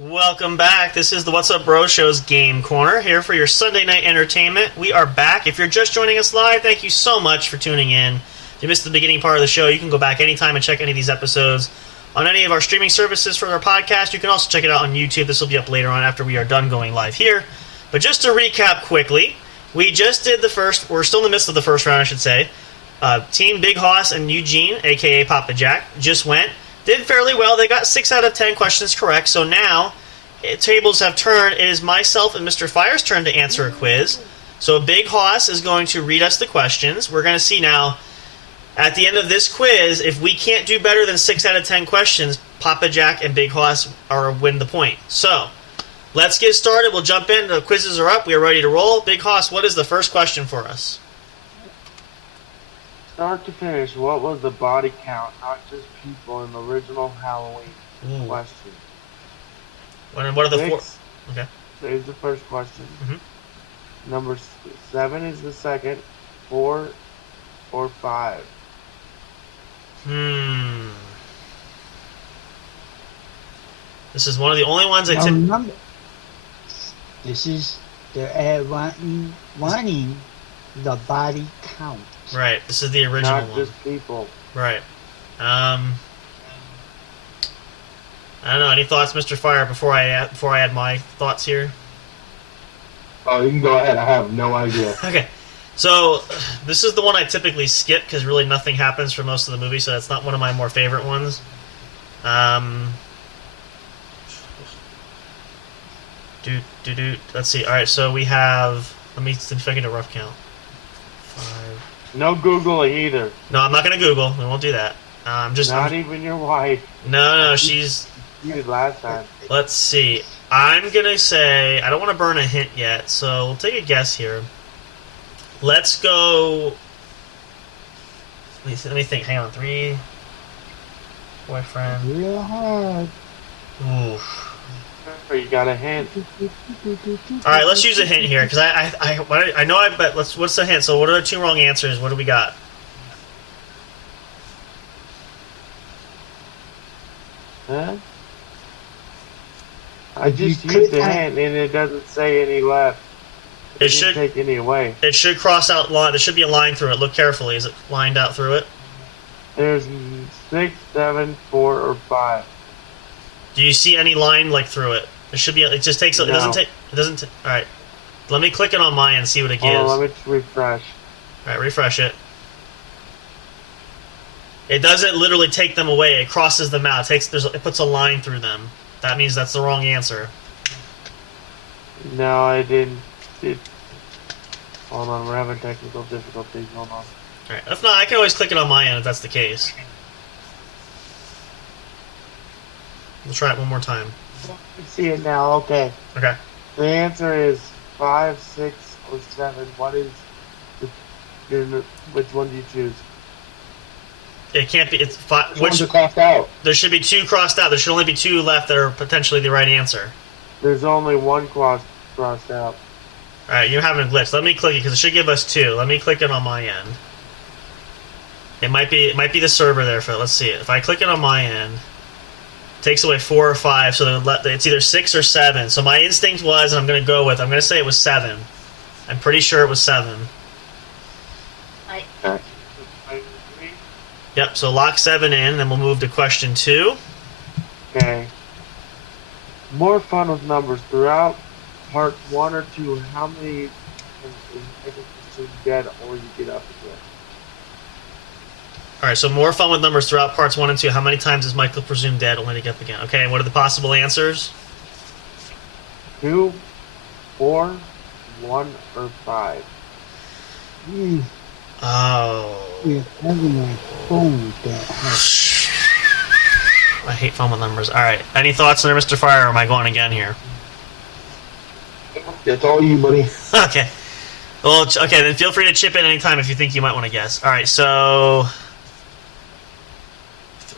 Welcome back. This is the What's Up Bro Show's Game Corner, here for your Sunday night entertainment. We are back. If you're just joining us live, thank you so much for tuning in. If you missed the beginning part of the show, you can go back anytime and check any of these episodes on any of our streaming services for our podcast. You can also check it out on YouTube. This will be up later on after we are done going live here. But just to recap quickly, we just did the first, we're still in the midst of the first round, I should say. Team Big Hoss and Eugene, a.k.a. Papa Jack, just went. Did fairly well. They got 6 out of 10 questions correct. So now, tables have turned. It is myself and Mr. Fire's turn to answer a quiz. So Big Hoss is going to read us the questions. We're going to see now, at the end of this quiz, if we can't do better than 6 out of 10 questions, Papa Jack and Big Hoss win the point. So, Let's get started. We'll jump in. The quizzes are up. We are ready to roll. Big Hoss, what is the first question for us? Start to finish, what was the body count, not just people, in the original Halloween question? What are the 4? Okay. There's the first question. Mm-hmm. Number 7 is the second. 4 or 5? This is one of the only ones I Now took. remember, this is they're wanting the body count. Right. This is the original Not one. just people. Right. I don't know. Any thoughts, Mr. Fire, before I add my thoughts here? Oh, you can go ahead. I have no idea. Okay. So, this is the one I typically skip because really nothing happens for most of the movie, so that's not one of my more favorite ones. Let's see. Alright, so we have... Let me see if I get a rough count. 5... No Googling either. No, I'm not going to Google. We won't do that. Not even your wife. No, she's... You did last time. Let's see. I'm going to say... I don't want to burn a hint yet, so we'll take a guess here. Let's go... Let me think. Hang on. 3... Boyfriend. Real hard. Oof. You got a hint. Alright, let's use a hint here, because I know I bet... What's the hint? So what are the 2 wrong answers? What do we got? Huh? I just used the hint and it doesn't say any left. It should take any away. It should cross out line. There should be a line through it. Look carefully. Is it lined out through it? There's 6, 7, 4, or 5. Do you see any line like through it? There should be. It just takes. No. It doesn't take. It doesn't. All right. Let me click it on mine and see what it gives. Let me just refresh. All right, refresh it. It doesn't literally take them away. It crosses them out. It puts a line through them. That means that's the wrong answer. No, I didn't. Hold on, we're having technical difficulties. Hold on. All right. If not, I can always click it on my end if that's the case. We'll try it one more time. I see it now. Okay. Okay. The answer is 5, 6, or 7. What is which one do you choose? It can't be. It's 5. Which ones are crossed out? There should be 2 crossed out. There should only be 2 left that are potentially the right answer. There's only 1 crossed out. All right, you're having a glitch. Let me click it because it should give us 2. Let me click it on my end. It might be the server there for it. Let's see it. If I click it on my end, it takes away 4 or 5, so it's either 6 or 7. So my instinct was, and I'm going to say it was 7. I'm pretty sure it was 7. Yep. So lock 7 in, then we'll move to question 2. Okay. More fun with numbers throughout part 1 or 2. How many is Michael presumed dead or you get up again? All right. So more fun with numbers throughout parts 1 and 2. How many times is Michael presumed dead only to get up again? Okay. And what are the possible answers? 2, 4, 1, or 5. Oh. We're having a phone with that. I hate fun with numbers. All right. Any thoughts there, Mr. Fire, or am I going again here? It's all you, buddy. Okay. Well, okay, then feel free to chip in anytime if you think you might want to guess. All right, so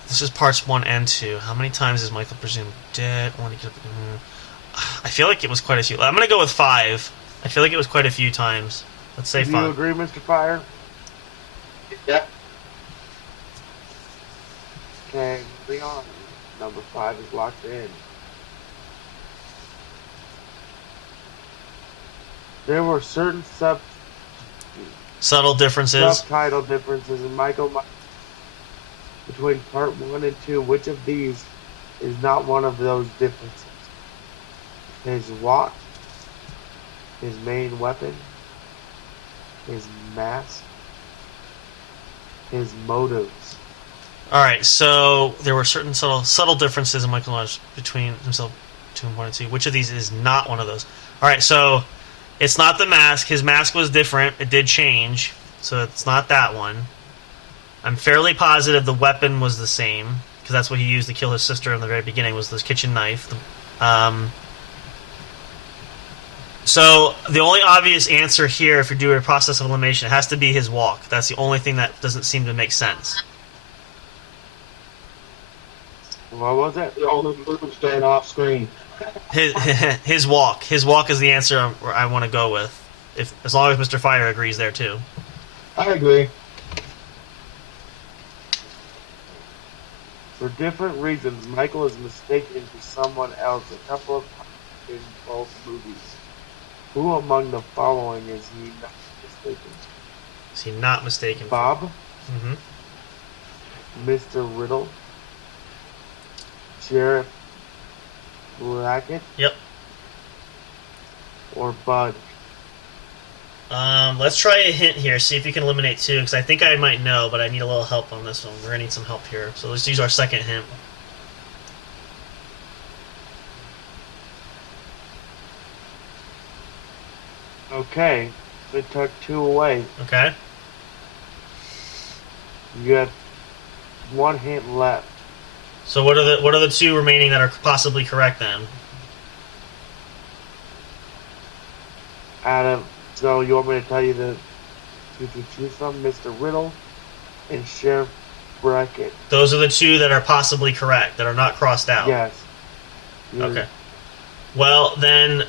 this is parts 1 and 2. How many times is Michael presumed dead? I feel like it was quite a few. I'm going to go with 5. I feel like it was quite a few times. Let's say 5. Do you agree, Mr. Fire? Yeah. Okay, Leon, number 5 is locked in. There were certain subtle differences. Subtitle differences in Michael between part 1 and 2. Which of these is not one of those differences? His watch, his main weapon, his mask, his motives. All right, so there were certain subtle differences in Michael Myers between himself, 2 and 1 and 2. Which of these is not one of those? All right, so it's not the mask. His mask was different. It did change, so it's not that one. I'm fairly positive the weapon was the same, because that's what he used to kill his sister in the very beginning, was this kitchen knife. So the only obvious answer here, if you're doing a process of elimination, it has to be his walk. That's the only thing that doesn't seem to make sense. What was it? All the moves staying off screen. His walk. His walk is the answer I want to go with. As long as Mr. Fire agrees there too. I agree. For different reasons, Michael is mistaken for someone else a couple of times in both movies. Who among the following is he not mistaken? Is he not mistaken? Bob, Mm-hmm. Mr. Riddle, Sheriff Brackett, Yep. or Bud? Let's try a hint here. See if you can eliminate two, because I think I might know, but I need a little help on this one. We're gonna need some help here. So let's use our second hint. Okay, it took two away. Okay. You have one hint left. So what are the two remaining that are possibly correct then? So you want me to tell you the two to choose from? Mr. Riddle and Sheriff Brackett. Those are the two that are possibly correct, that are not crossed out. Yes. Okay. Well, then,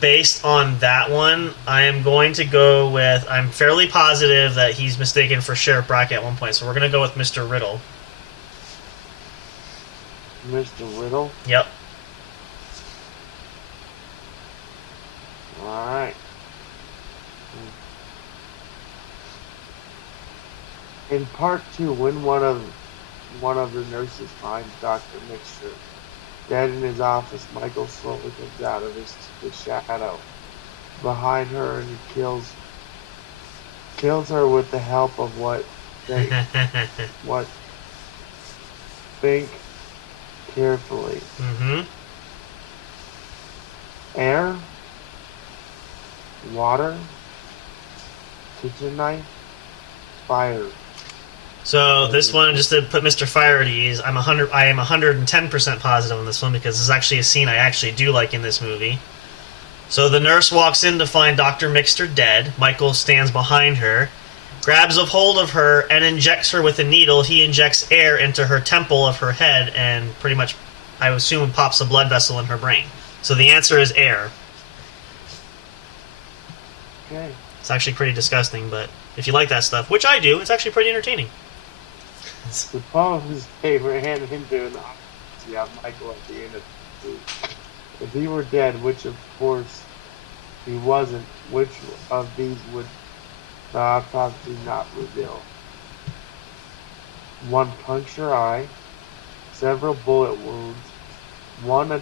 based on that one, I am going to go with... I'm fairly positive that he's mistaken for Sheriff Brackett at one point, so we're going to go with Mr. Riddle. Mr. Riddle? Yep. Alright. In part 2, when one of the nurses finds Dr. Mixture dead in his office, Michael slowly comes out of his shadow behind her and he kills her with the help of what think carefully. Mm-hmm. Air, water, kitchen knife, fire. So this one, just to put Mr. Fire at ease, I am 110% positive on this one because this is actually a scene I actually do like in this movie. So the nurse walks in to find Dr. Mixter dead. Michael stands behind her, grabs a hold of her, and injects her with a needle. He injects air into her temple of her head and pretty much, I assume, pops a blood vessel in her brain. So the answer is air. Okay. It's actually pretty disgusting, but if you like that stuff, which I do, it's actually pretty entertaining. Suppose they were handing him to an autopsy on Michael at the end of the movie. If he were dead, which of course he wasn't, which of these would the autopsy not reveal? One puncture eye, several bullet wounds, one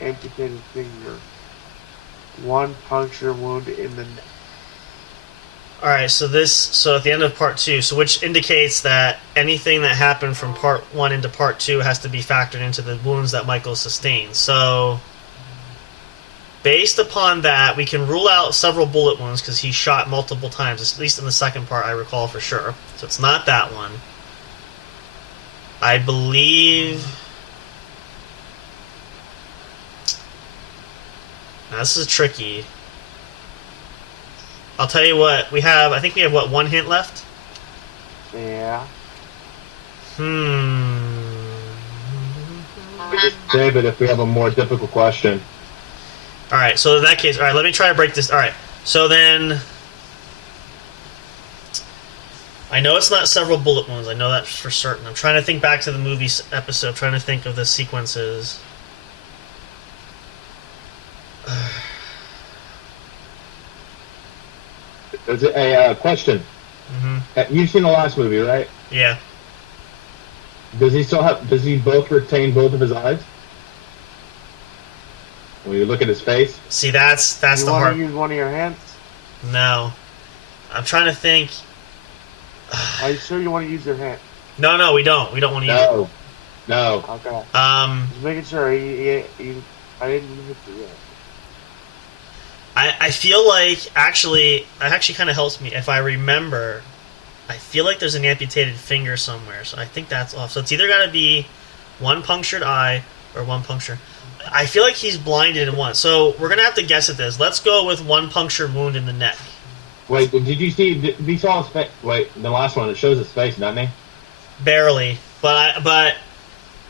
amputated finger, one puncture wound in the neck. Alright, so at the end of part 2, so which indicates that anything that happened from part 1 into part 2 has to be factored into the wounds that Michael sustained. So, based upon that, we can rule out several bullet wounds because he shot multiple times, at least in the second part I recall for sure. So it's not that one. I believe... Now, this is tricky. I'll tell you what, I think we have, one hint left? Yeah. David, if we have a more difficult question. Alright, so in that case, alright, let me try to break this. Alright, so then... I know it's not several bullet wounds, I know that for certain. I'm trying to think back to the movie episode, trying to think of the sequences. Is it a question? Mm-hmm. You've seen the last movie, right? Yeah. Does he both retain both of his eyes? When you look at his face? See, that's You the want hard... to use one of your hands? No. I'm trying to think... Are you sure you want to use your hand? No, we don't. We don't want to use it. No. Okay. Just making sure. I didn't hit you yet. I feel like, it actually kind of helps me if I remember. I feel like there's an amputated finger somewhere, so I think that's off. So it's either got to be one punctured eye or one puncture. I feel like he's blinded in one. So we're gonna have to guess at this. Let's go with one puncture wound in the neck. Wait, did you see? We saw his face. Wait, the last one. It shows his face, doesn't it? Barely, but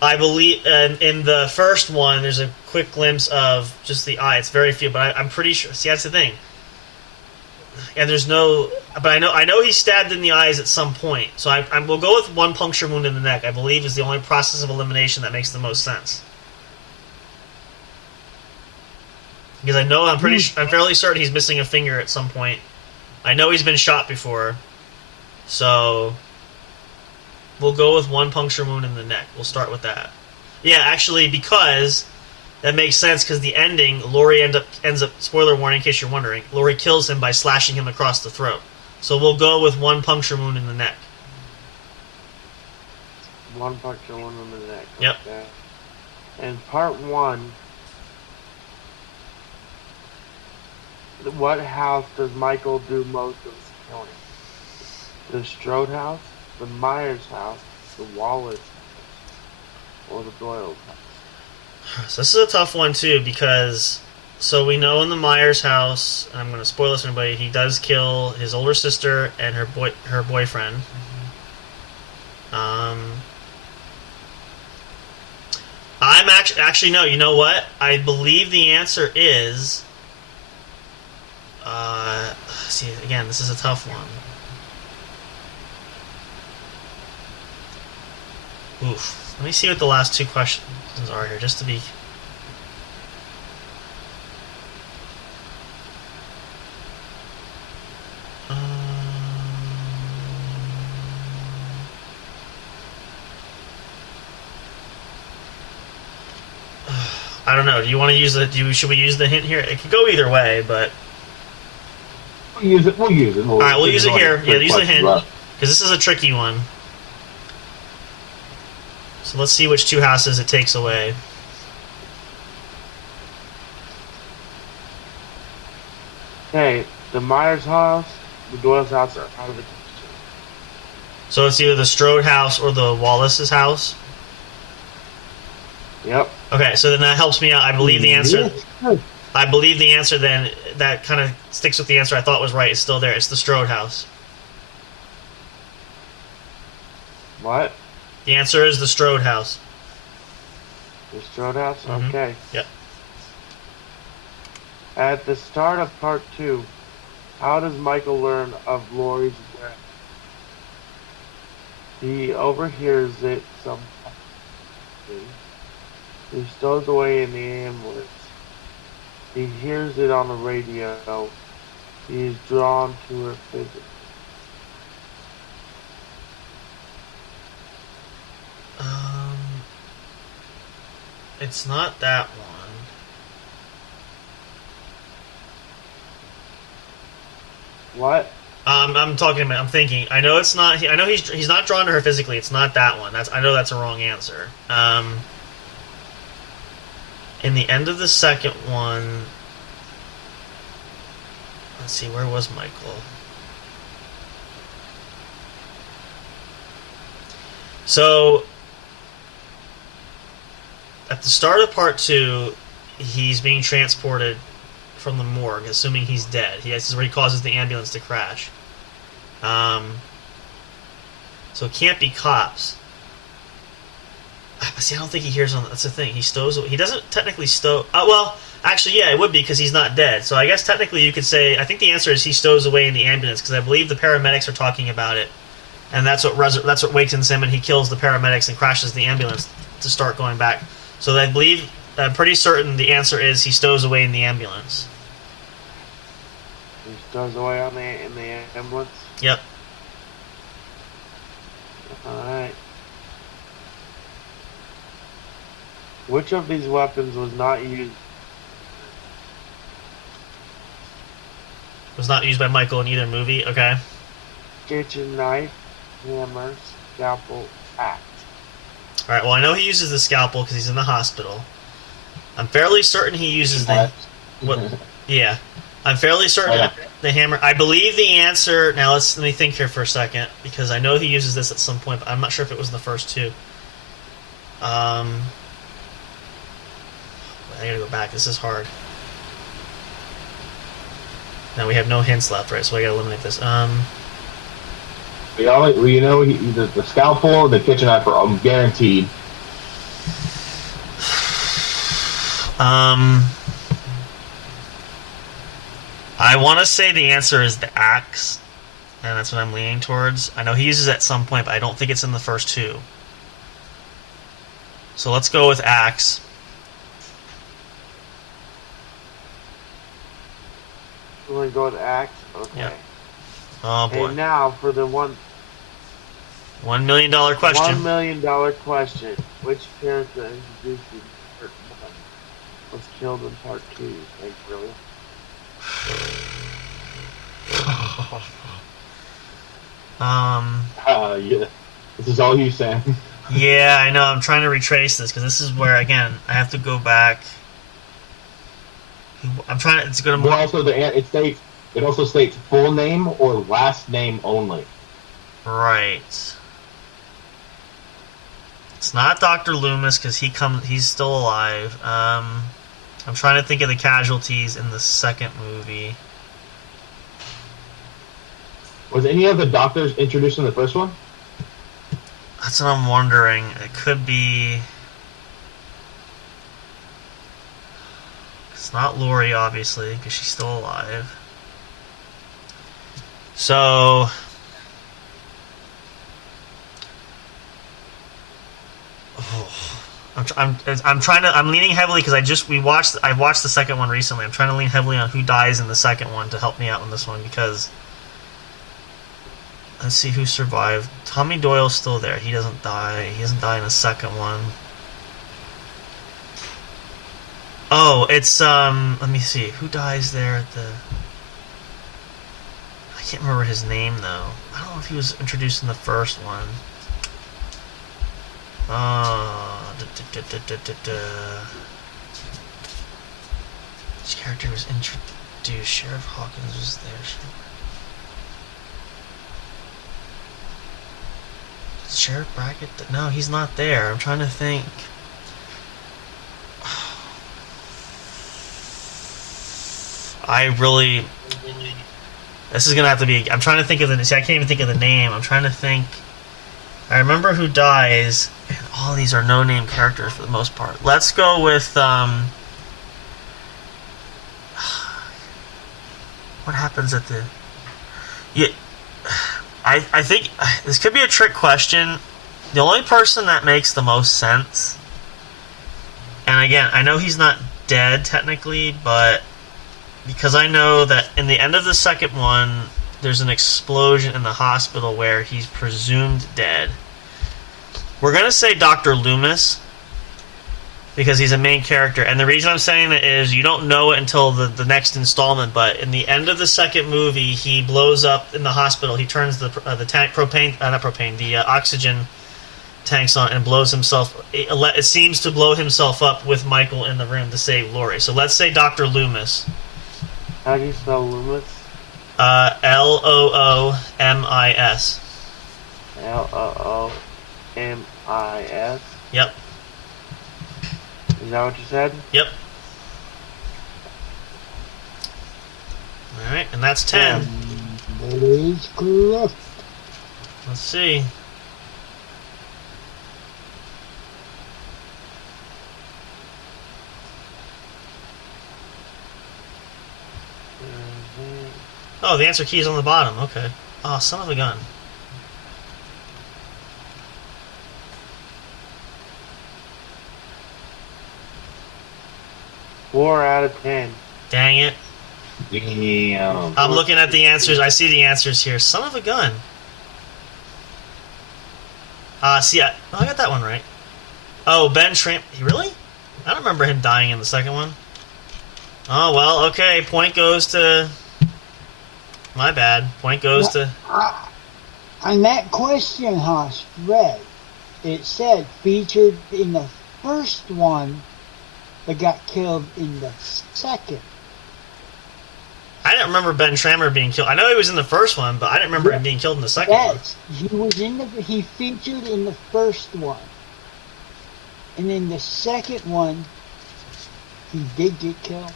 I believe in the first one there's a quick glimpse of just the eye. It's very few, but I'm pretty sure. See, that's the thing. And there's no, but I know he's stabbed in the eyes at some point. So we'll go with one puncture wound in the neck. I believe is the only process of elimination that makes the most sense. Because I'm fairly certain he's missing a finger at some point. I know he's been shot before, so we'll go with one puncture wound in the neck. We'll start with that. Yeah, actually, because that makes sense. Because the ending, Laurie ends up. Spoiler warning, in case you're wondering. Laurie kills him by slashing him across the throat. So we'll go with one puncture wound in the neck. One puncture wound in the neck. Yep. Okay. In part 1, what house does Michael do most of his killing? The Strode house, the Myers house, the Wallace house, or the Doyle's house? So this is a tough one too, because so we know in the Myers house, and I'm going to spoil this for anybody, he does kill his older sister and her boyfriend. I'm actually no. You know what? I believe the answer is. See, again, this is a tough one. Oof. Let me see what the last two questions are here, just to be... I don't know. Do you want to use should we use the hint here? It could go either way, but... We'll use it. All right, we'll use it here. Yeah, use the hint, because this is a tricky one. So let's see which two houses it takes away. Okay, the Myers house, the Doyle's house are out of the question. So it's either the Strode house or the Wallace's house? Yep. Okay, so then that helps me out. I believe the answer... I believe the answer then, that kind of sticks with the answer I thought was right. It's still there. It's the Strode house. What? The answer is the Strode house. The Strode house? Mm-hmm. Okay. Yep. At the start of part 2, how does Michael learn of Laurie's death? He overhears it sometime. He stows away in the ambulance. He hears it on the radio. He is drawn to her physically. It's not that one. What? I'm talking about. I'm thinking. I know it's not. I know he's not drawn to her physically. It's not that one. I know that's a wrong answer. In the end of the second one, let's see. Where was Michael? So at the start of part 2, he's being transported from the morgue, assuming he's dead. This is where he causes the ambulance to crash. So it can't be cops. See, I don't think he hears on. That's the thing. He stows. He doesn't technically stow. Well, actually, yeah, it would be because he's not dead. So I guess technically you could say. I think the answer is he stows away in the ambulance because I believe the paramedics are talking about it, and that's what wakens him, and he kills the paramedics and crashes the ambulance to start going back. So I believe. I'm pretty certain the answer is he stows away in the ambulance. He stows away in the ambulance? Yep. Alright. Which of these weapons was not used? Was not used by Michael in either movie? Okay. Kitchen knife, hammer, scalpel, axe. Alright, well I know he uses the scalpel because he's in the hospital. I'm fairly certain he uses the... What? Yeah. I'm fairly certain the hammer... I believe the answer... Now let me think here for a second, because I know he uses this at some point, but I'm not sure if it was in the first two. I gotta go back. This is hard. Now we have no hints left, right? So I gotta eliminate this. The scalpel, the kitchen knife are guaranteed. I want to say the answer is the axe, and that's what I'm leaning towards. I know he uses it at some point, but I don't think it's in the first two. So let's go with axe. We're going to go with axe? Okay. Yeah. Oh, boy. And now for the $1 million question. $1 million question. Which character introduced you in part 1 was killed in part 2? Like, really? Yeah. This is all you, Sam. Yeah, I know. I'm trying to retrace this because this is where, again, I have to go back. I'm trying to. It's going to. But also, it also states full name or last name only. Right. It's not Dr. Loomis because he's still alive. I'm trying to think of the casualties in the second movie. Was any of the doctors introduced in the first one? That's what I'm wondering. It could be. It's not Lori, obviously, because she's still alive. So. I'm leaning heavily because I watched the second one recently. I'm trying to lean heavily on who dies in the second one to help me out on this one because let's see who survived. Tommy Doyle's still there. He doesn't die. He doesn't die in the second one. Oh, it's let me see. Who dies there at the I can't remember his name though. I don't know if he was introduced in the first one. Which character was introduced? Sheriff Hawkins was there. Sheriff Brackett? No, he's not there. I'm trying to think. This is gonna have to be. I'm trying to think of the. See, I can't even think of the name. I'm trying to think. I remember who dies, and all these are no-name characters for the most part. Let's go with, what happens at the... Yeah, I think this could be a trick question. The only person that makes the most sense, and again, I know he's not dead technically, but because I know that in the end of the second one, there's an explosion in the hospital where he's presumed dead. We're going to say Dr. Loomis because he's a main character. And the reason I'm saying that is you don't know it until the next installment, but in the end of the second movie, he blows up in the hospital. He turns the oxygen tanks on and blows himself. It seems to blow himself up with Michael in the room to save Lori. So let's say Dr. Loomis. How do you spell Loomis? Loomis. Loomis. Yep. Is that what you said? Yep. Alright, and that's 10. That is correct. Let's see. Oh, the answer key is on the bottom. Okay. Oh, son of a gun. Four out of 10. Dang it. Damn. I'm looking at the answers. I see the answers here. Son of a gun. I got that one right. Oh, Ben Tramp. Really? I don't remember him dying in the second one. Oh, well, okay. Point goes to... My bad. Point goes to... On that question, Haas read, it said featured in the first one, but got killed in the second. I didn't remember Ben Tramer being killed. I know he was in the first one, but I didn't remember him being killed in the second one. Yes, he featured in the first one. And in the second one, he did get killed?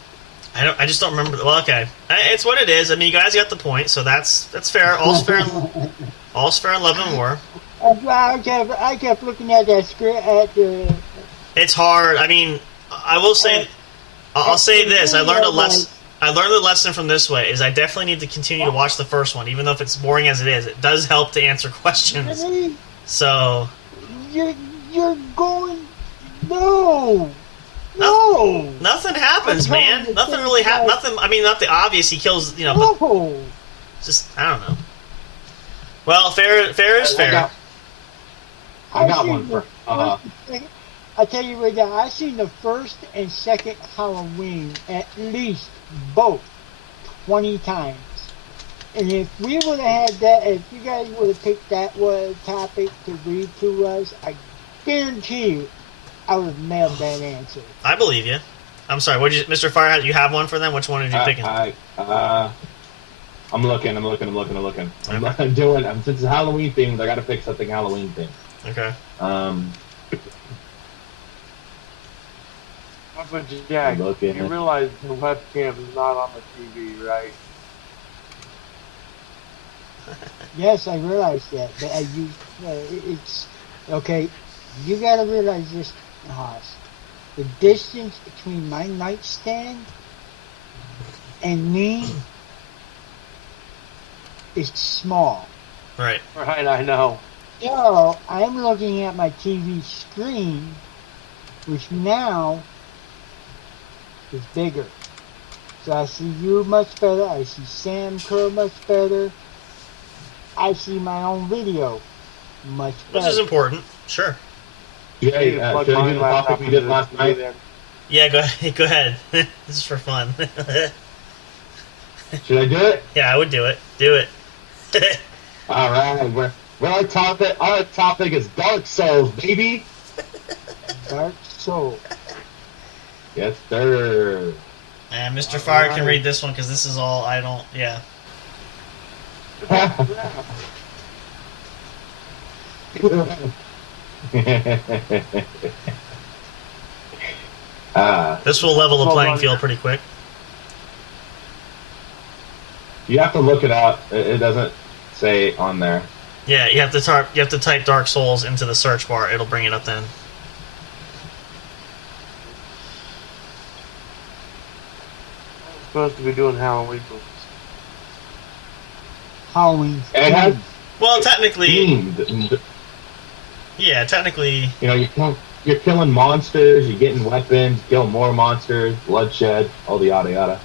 I just don't remember. Well, okay, it's what it is. I mean, you guys got the point, so that's fair. All's fair in love and war. I kept looking at that script at the. It's hard. I mean, I will say, I'll say this: I learned a lesson. I learned the lesson from this way is I definitely need to continue to watch the first one, even though if it's boring as it is. It does help to answer questions. So you're going no. No. Nothing happens, man. Nothing really happens. Nothing. I mean, not the obvious. He kills, but just I don't know. Well, fair is fair. I got one for. I tell you right now, I've seen the first and second Halloween at least both 20 times. And if we would have had that, if you guys would have picked that topic to read to us, I guarantee you, I would have nailed that answer. I believe you. I'm sorry. Mr. Firehead? You have one for them? Which one did you pick? I'm looking. Since it's Halloween themed, I got to pick something Halloween themed. Okay. But Jack, you realize the webcam is not on the TV, right? Yes, I realize that, but it's okay. You got to realize this, Haas. The distance between my nightstand and me is small. Right. Right, I know. So I'm looking at my TV screen, which now is bigger. So I see you much better. I see Sam Kerr much better. I see my own video much better. Which is important. Sure. Jay, should I do the topic we did last night? Yeah, go ahead. This is for fun. Should I do it? Yeah, I would do it. Do it. All right. Our topic is Dark Souls, baby. Dark Souls. Yes, sir. And Mr. Fire can read this one because this is all I don't. Yeah. This will level the playing field pretty quick. You have to look it up. It doesn't say on there. Yeah, you have to type Dark Souls into the search bar. It'll bring it up then. I'm supposed to be doing Halloween movies. Halloween. It has Well, technically, themed. yeah, technically, You're killing monsters. You're getting weapons. Kill more monsters. Bloodshed. All the yada yada.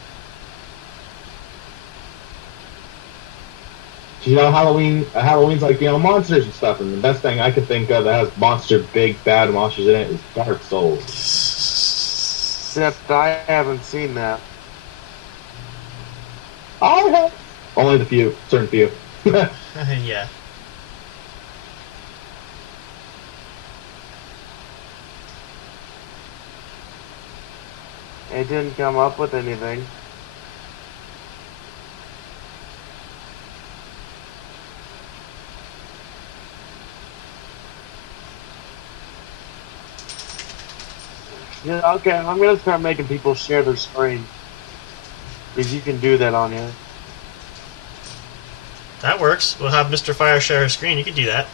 Halloween's like, monsters and stuff, and the best thing I could think of that has big, bad monsters in it is Dark Souls. Except I haven't seen that. I have. Only certain few. yeah. It didn't come up with anything. Yeah, okay, I'm gonna start making people share their screen. Because you can do that on here. That works. We'll have Mr. Fire share his screen. You can do that.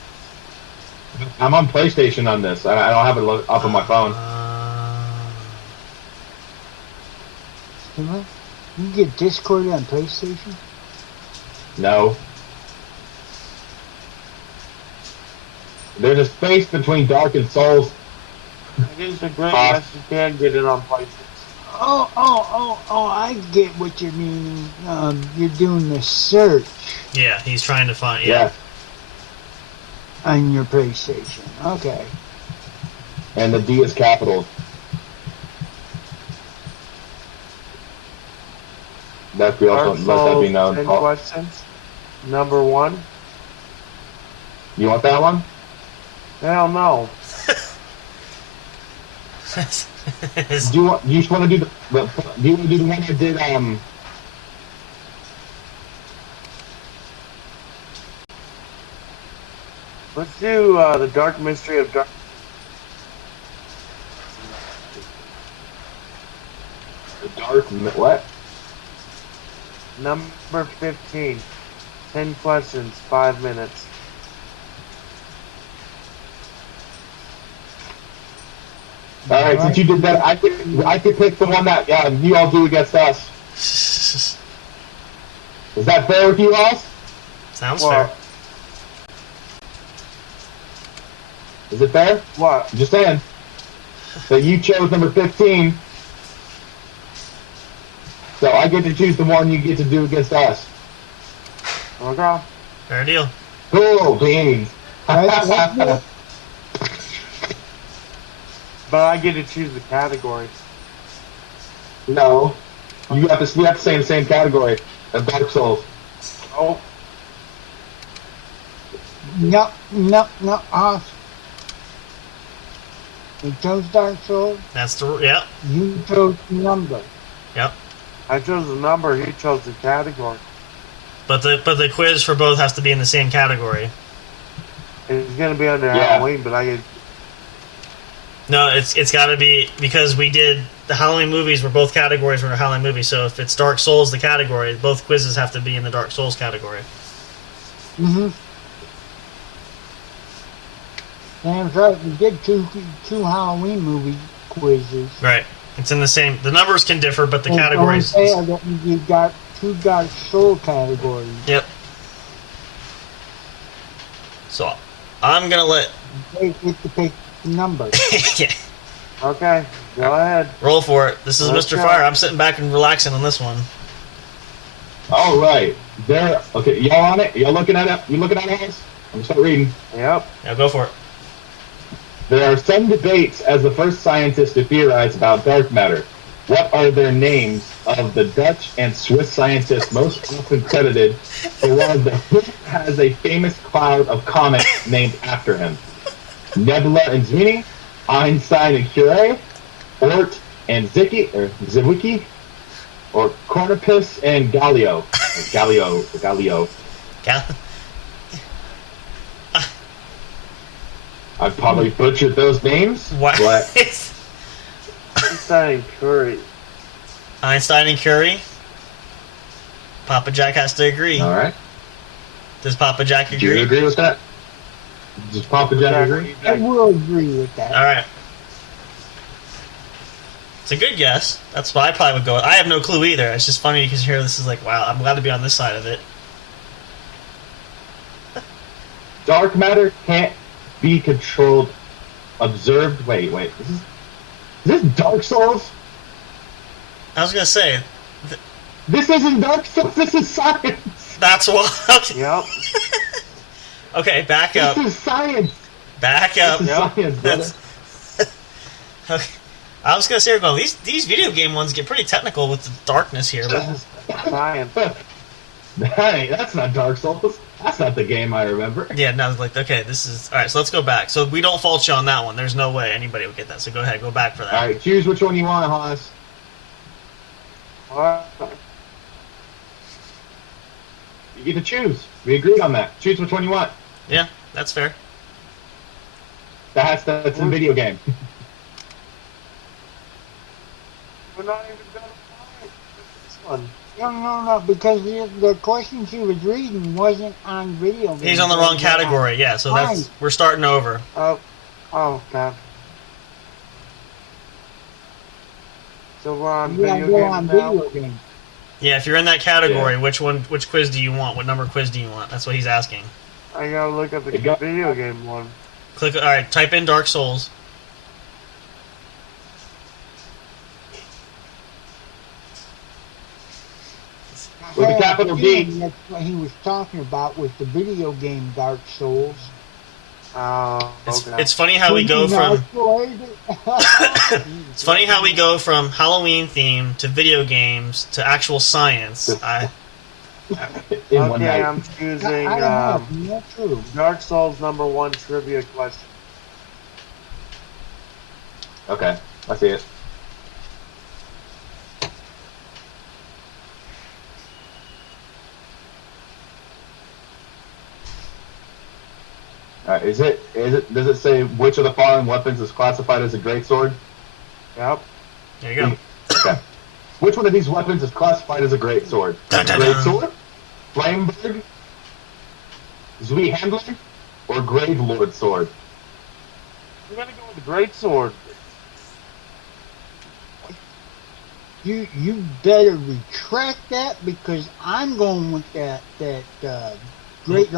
I'm on PlayStation on this. I don't have it up on my phone. You can get Discord on PlayStation? No. There's a space between Dark and Souls. It is a great yes, you can get it on PlayStation. Oh, I get what you're meaning. You're doing the search. Yeah, he's trying to find. Yeah. On your PlayStation. Okay. And the D is capital. Let that be known. 10 questions. Number 1. You want that one? Hell no. Do you just want to do do you want to do the one I did Let's do the Dark Mystery of Dark. What? Number 15. 10 questions, 5 minutes. All right, since you did that, I could pick the one that you all do against us. Is that fair with you, Hoss? Sounds Well, fair. Is it fair? What? Just saying. So you chose number 15. So I get to choose the one you get to do against us. Okay. Fair deal. Cool beans. Right? But I get to choose the category. No. We have to stay in the same category of Dark Souls. Oh, No, us. You chose Dark Souls, That's the yep. you chose number. Yep. I chose the number, he chose the category. But the quiz for both has to be in the same category. It's gonna be under Yeah. Halloween, but I get No, it's got to be because we did the Halloween movies were both categories were Halloween movies. So if it's Dark Souls, the category, both quizzes have to be in the Dark Souls category. Mm-hmm. That's right, we did two Halloween movie quizzes. Right. It's in the same. The numbers can differ, but the And categories. so instead of that, you got two Dark Soul categories. Yep. So I'm gonna let. They get to pick the number. Yeah. okay. Go ahead. Roll for it. This is Let's Mr. go. Fire. I'm sitting back and relaxing on this one. All right. There. Okay, y'all on it? Y'all looking at it? You looking at it, Hoss? I'm gonna start reading. Yep. Yeah, go for it. There are some debates as the first scientists to theorize about dark matter. What are their names of the Dutch and Swiss scientists most often credited for one of the who has a famous cloud of comets named after him? Nebula and Zwini, Einstein and Curie, Oort and Zwicky, or Copernicus and Galileo. Galileo. Gal- I probably butchered those names. what? But Einstein and Curry. Einstein and Curie. Papa Jack has to agree. all right. Does Papa Jack Do you agree? agree with that? Does Papa Jack agree? I will agree with that. All right. It's a good guess. That's why I probably would go. I have no clue either. It's just funny because here this is like, wow, I'm glad to be on this side of it. Dark matter can't be controlled, observed. Wait. Is this Dark Souls? I was gonna say This isn't Dark Souls. This is science. that's why. Okay, Yep. okay, back up. This is science. Back up. This is science, brother. That's okay. I was gonna say, these video game ones get pretty technical with the darkness here, but This is science. That's not Dark Souls. That's not the game I remember. yeah, no, like okay, this is all right. So let's go back. So we don't fault you on that one. There's no way anybody would get that. So go ahead, go back for that. All right, choose which one you want, Haas. What? You get to choose. We agreed on that. Choose which one you want. Yeah, that's fair. That's in video game. We're not even gonna find this one. No, because the question she was reading wasn't on video games. He's on the It wrong was category. Yeah, so that's Right. we're starting over. Oh, God. So we're on Yeah, video we're games on now. video games. Yeah, if you're in that category, Yeah. which quiz do you want? What number quiz do you want? That's what he's asking. I gotta look at the It got- video game one. Click. All right, type in Dark Souls. With a capital D. That's what he was talking about with the video game Dark Souls. Oh, It's, okay. it's funny how we go from it's funny how we go from Halloween theme to video games to actual science. In one Okay, night. I'm choosing I have no clue. Dark Souls #1 trivia question. Okay, I see it. Does it say which of the following weapons is classified as a greatsword? Yep. There you go. Okay. Which one of these weapons is classified as a great sword? Dun, dun, Great dun. sword, Flameberg, Zui Handler, or Grave Lord sword? I'm gonna go with the great sword. You better retract that because I'm going with that great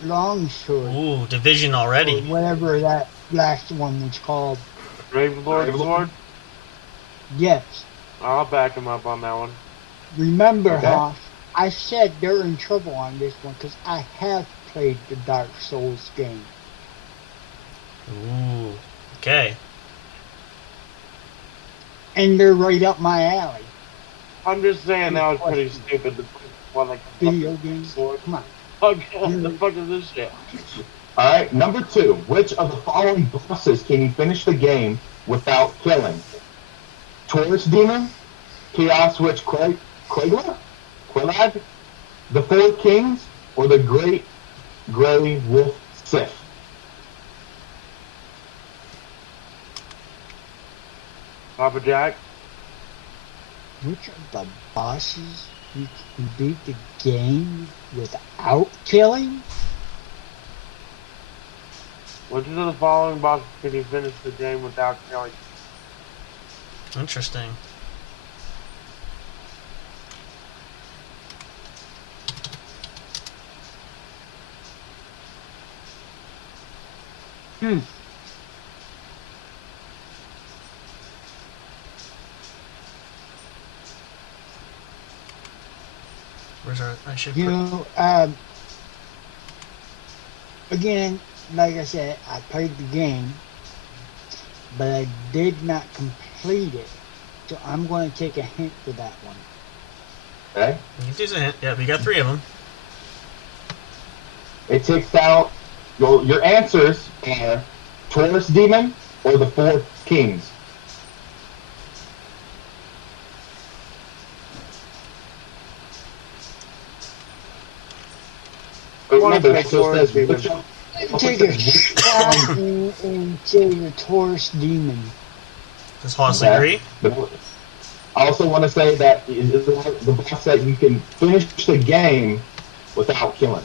long sword Ooh, division or already. whatever that last one was called. Grave Lord Grave Lord? sword. Yes. I'll back him up on that one. Remember, Okay. Hoff, I said they're in trouble on this one because I have played the Dark Souls game. Ooh. Okay. And they're right up my alley. I'm just saying that was pretty stupid. The one like the Video fucking games. sword. Come on. Okay, what the fuck is this shit? All right, number 2. Which of the following bosses can you finish the game without killing? Taurus Demon, Chaos Witch Quagla, the Four Kings, or the Great Grey Wolf Sith? Papa Jack. Which of the bosses you can beat the game without killing? Which of the following bosses can you finish the game without killing? Interesting. Where's our? I should. You know, again, like I said, I played the game, but I did not complete it. So I'm going to take a hint for that one. Okay. You can do a hint. Yeah, we got 3 of them. It takes out your answers are Taurus Demon or the Four Kings. But wanna remember, it pick also Taurus says Demon. which of- Take a shot and say the Taurus Demon. Does Hoss Okay. agree? But I also want to say that is the boss that you can finish the game without killing.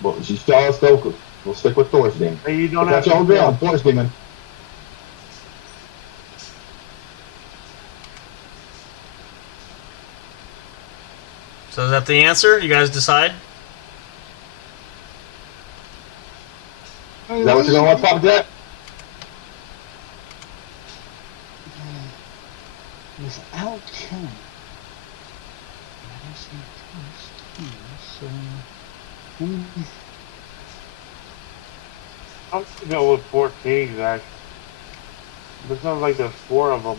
But you still we'll stick with Taurus Demon. Hey, you don't If have that's y'all to agree kill. on Taurus Demon. So is that the answer? You guys decide? Is that what you're going with, Papa Jack? Without killing. I say Taurus Demon, so I'm gonna go with 4 Kings, actually. It sounds like there's 4 of them.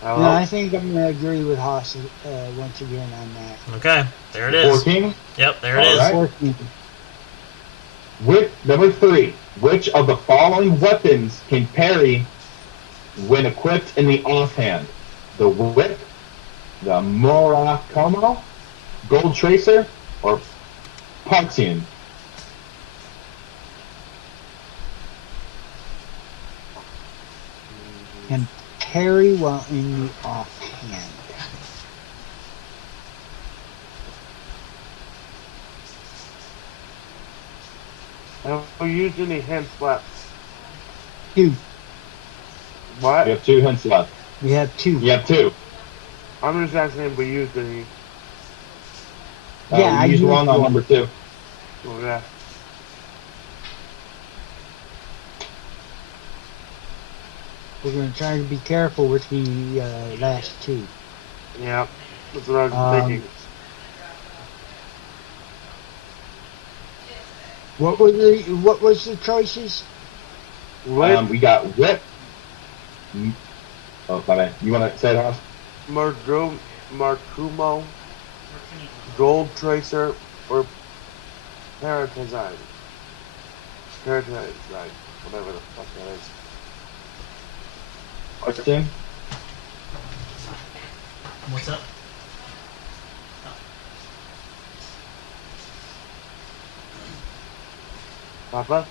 Hello? No, I think I'm going to agree with Haas once again on that. Okay, there it Four is. Kings? Yep, there it All is. right. Fourth Demon. Number 3. Which of the following weapons can parry when equipped in the offhand? The Whip, the Murakumo, Gold Tracer, or Partian? And parry while in the offhand. I don't use any hand slaps. Two. What? You have 2 hints left. We have 2. You have 2. I'm just asking if we used any. Yeah, I you used used one on one. number 2. Oh, yeah. We're going to try to be careful with the last 2. Yeah. That's what I was thinking. What was the choices? Whip, We got Whip. Oh, my bad. You want to say it, House? Markumo, Gold Tracer, or Paratizine. Paratizine. Whatever the fuck that is. Partian? What's up? Papa?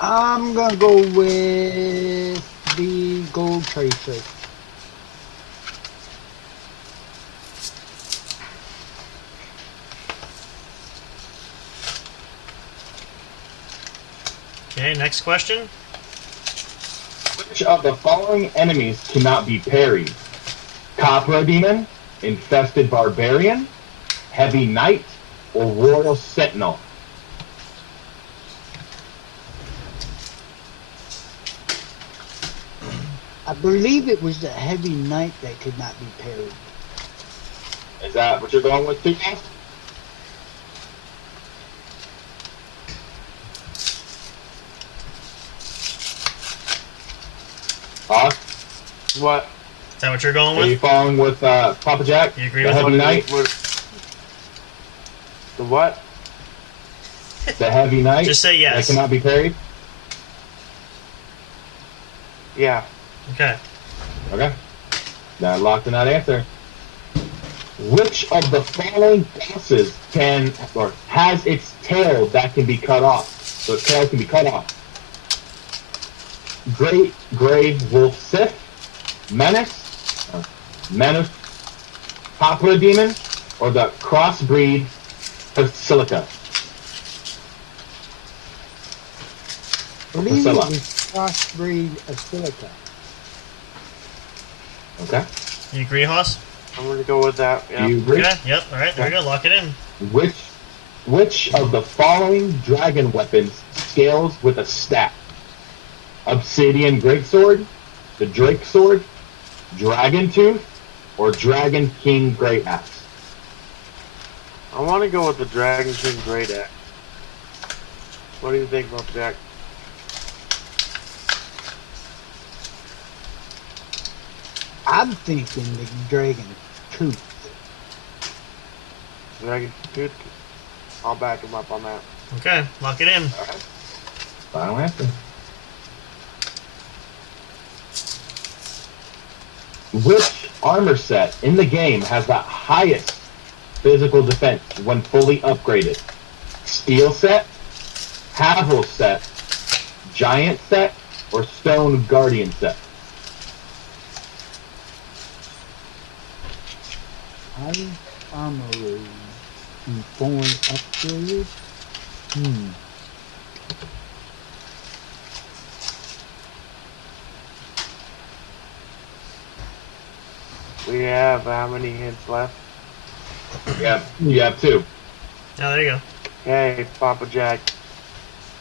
I'm gonna go with the Gold Tracer. Okay, next question. Which of the following enemies cannot be parried? Copra Demon, Infested Barbarian, Heavy Knight, or Royal Sentinel? I believe it was the Heavy Knight that could not be parried. Is that what you're going with, too, guys? What? Is that what you're going Are you with? following with Papa Jack? You agree the with Heavy what- Knight? The what? The Heavy Knight? Just say yes. That cannot be parried? Yeah. Okay. Okay. That locked in that answer. Which of the following bosses can or has its tail that can be cut off? So its tail can be cut off. Great Gray Wolf Sith, Menace, Poplar Demon, or the Crossbreed Basilica? I believe Priscilla. it was Crossbreed Basilica. Okay. You agree, Hoss? I'm gonna go with that. Yeah. Do you agree? Okay. Yep. All right. There we go. Lock it in. Which of the following dragon weapons scales with a staff? Obsidian Greatsword, the Drake Sword, Dragon Tooth, or Dragon King Great Axe? I want to go with the Dragon King Great Axe. What do you think, Papa Jack? I'm thinking the Dragon Tooth. Dragon Tooth? I'll back him up on that. Okay. Lock it in. Final answer. Which armor set in the game has the highest physical defense when fully upgraded? Steel set, Havel set, Giant set, or Stone Guardian set? Highest armory and foreign upgrade. We have how many hints left? You have two. Oh, there you go. Hey, Papa Jack.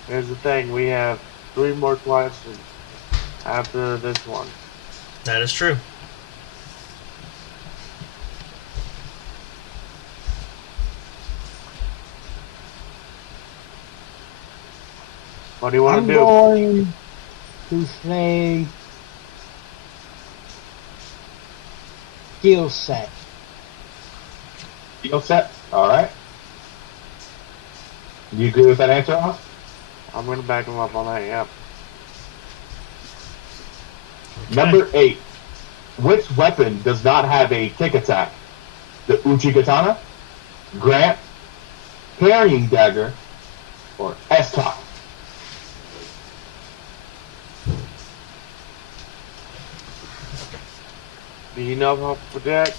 Here's the thing. We have 3 more questions after this one. That is true. What do you want I'm to do? going to say skill set. Steel set? Alright. Do you agree with that answer, Ross? I'm going to back him up on that, yep. Number 8. Which weapon does not have a kick attack? The Uchigatana, Grant, Carrying Dagger, or S-Top? Do you know Papa Jack?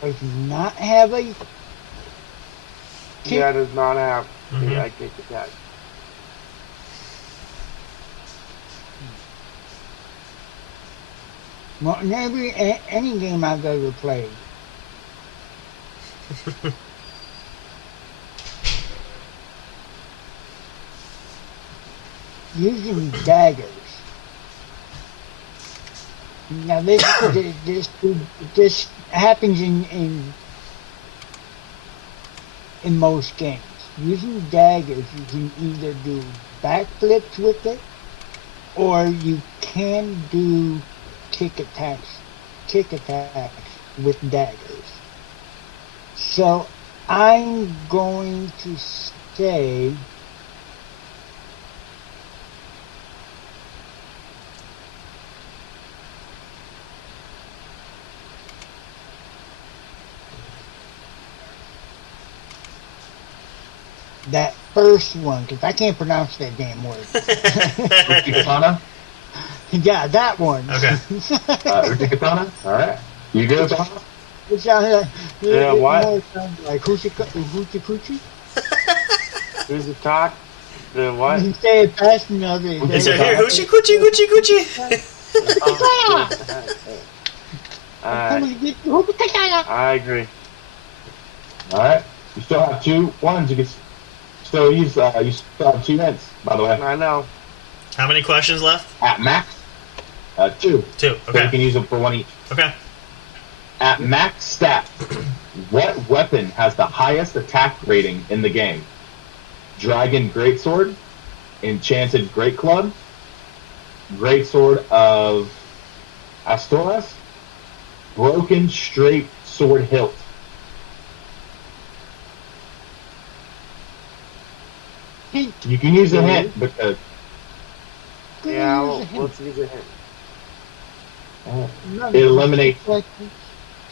Does not have a kick. Yeah, does not have Mhm. the kick attack. Well, in any game I've ever played. Using daggers. Now this happens in most games. Using daggers, you can either do backflips with it, or you can do kick attacks with daggers. So I'm going to say that first one, because I can't pronounce that damn word. Uchigatana? Yeah, that one. Okay. Uchigatana? Alright. You good, Tom? It sounds Yeah, what? more sounds like hoochie coochie. Who's the talk? The what? You say it fast enough. Is it here? Hoochie coochie coochie coochie. I agree. Alright. You still have 2 ones. You can still use, you still have 2 hints, by the way. I know. How many questions left? At max, 2. 2. So you Okay. can use them for 1 each. Okay. At max stats, what weapon has the highest attack rating in the game? Dragon Greatsword, Enchanted Great Club, Greatsword of Astoras, Broken Straight Sword Hilt. You can use a hint because Yeah, let's use a hint. it eliminates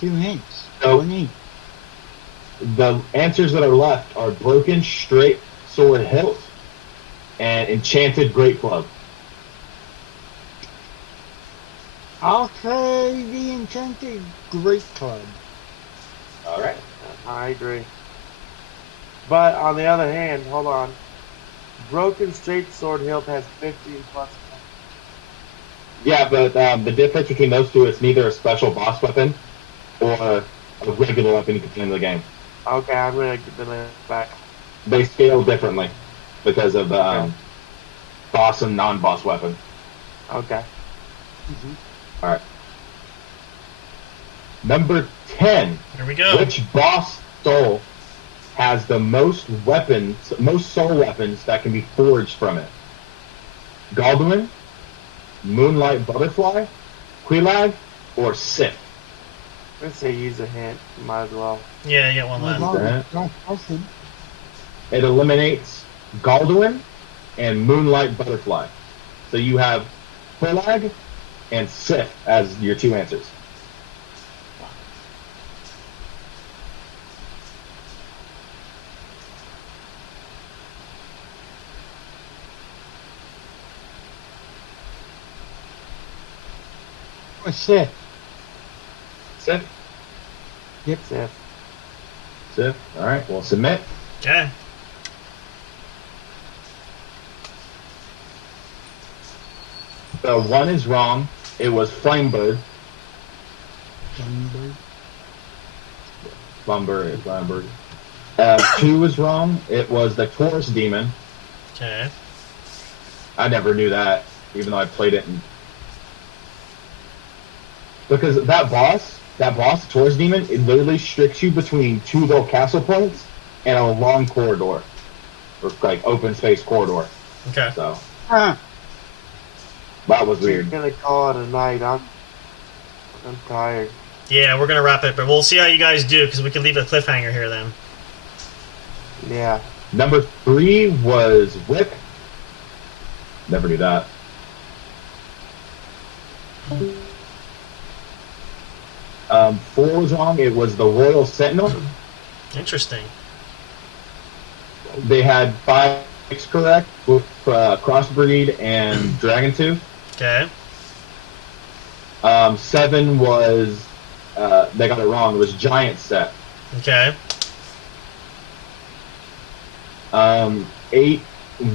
2 hints. So- 1 each. the answers that are left are Broken Straight Sword Hilt and Enchanted Great Club. I'll say the Enchanted Great Club. All right. I agree. But on the other hand, hold on. Broken Straight Sword Hilt has 15 plus. Yeah, but the difference between those two is neither a special boss weapon or a regular weapon you can play in the game. Okay, I'm gonna get the back. They scale differently because of Okay. boss and non-boss weapon. Okay. All right. Number 10. Here we go. Which boss soul has the most soul weapons that can be forged from it? Galduin, Moonlight Butterfly, Quelaag, or Sith? Let's say use a hint. Might as well. Yeah, you got one left. It eliminates Galduin and Moonlight Butterfly. So you have Quelaag and Sith as your 2 answers. What's that? Sith? Sith. Sith. All right. Well, submit. Okay. So 1 is wrong. It was Flamebird. Flamebird. 2 is wrong. It was the Taurus Demon. Okay. I never knew that, even though I played it. Because that boss, the Taurus Demon, it literally restricts you between 2 little castle points and a long corridor. Or, like, open space corridor. Okay. So, Huh. that was We're weird. gonna call it a night. I'm tired. Yeah, we're gonna wrap it, but we'll see how you guys do because we can leave a cliffhanger here then. Yeah. Number 3 was Whip. Never knew that. 4 was wrong. It was the Royal Sentinel. Interesting. They had 5 correct with Crossbreed and Dragon Tooth. Okay. 7 was they got it wrong. It was Giant Set. Okay. 8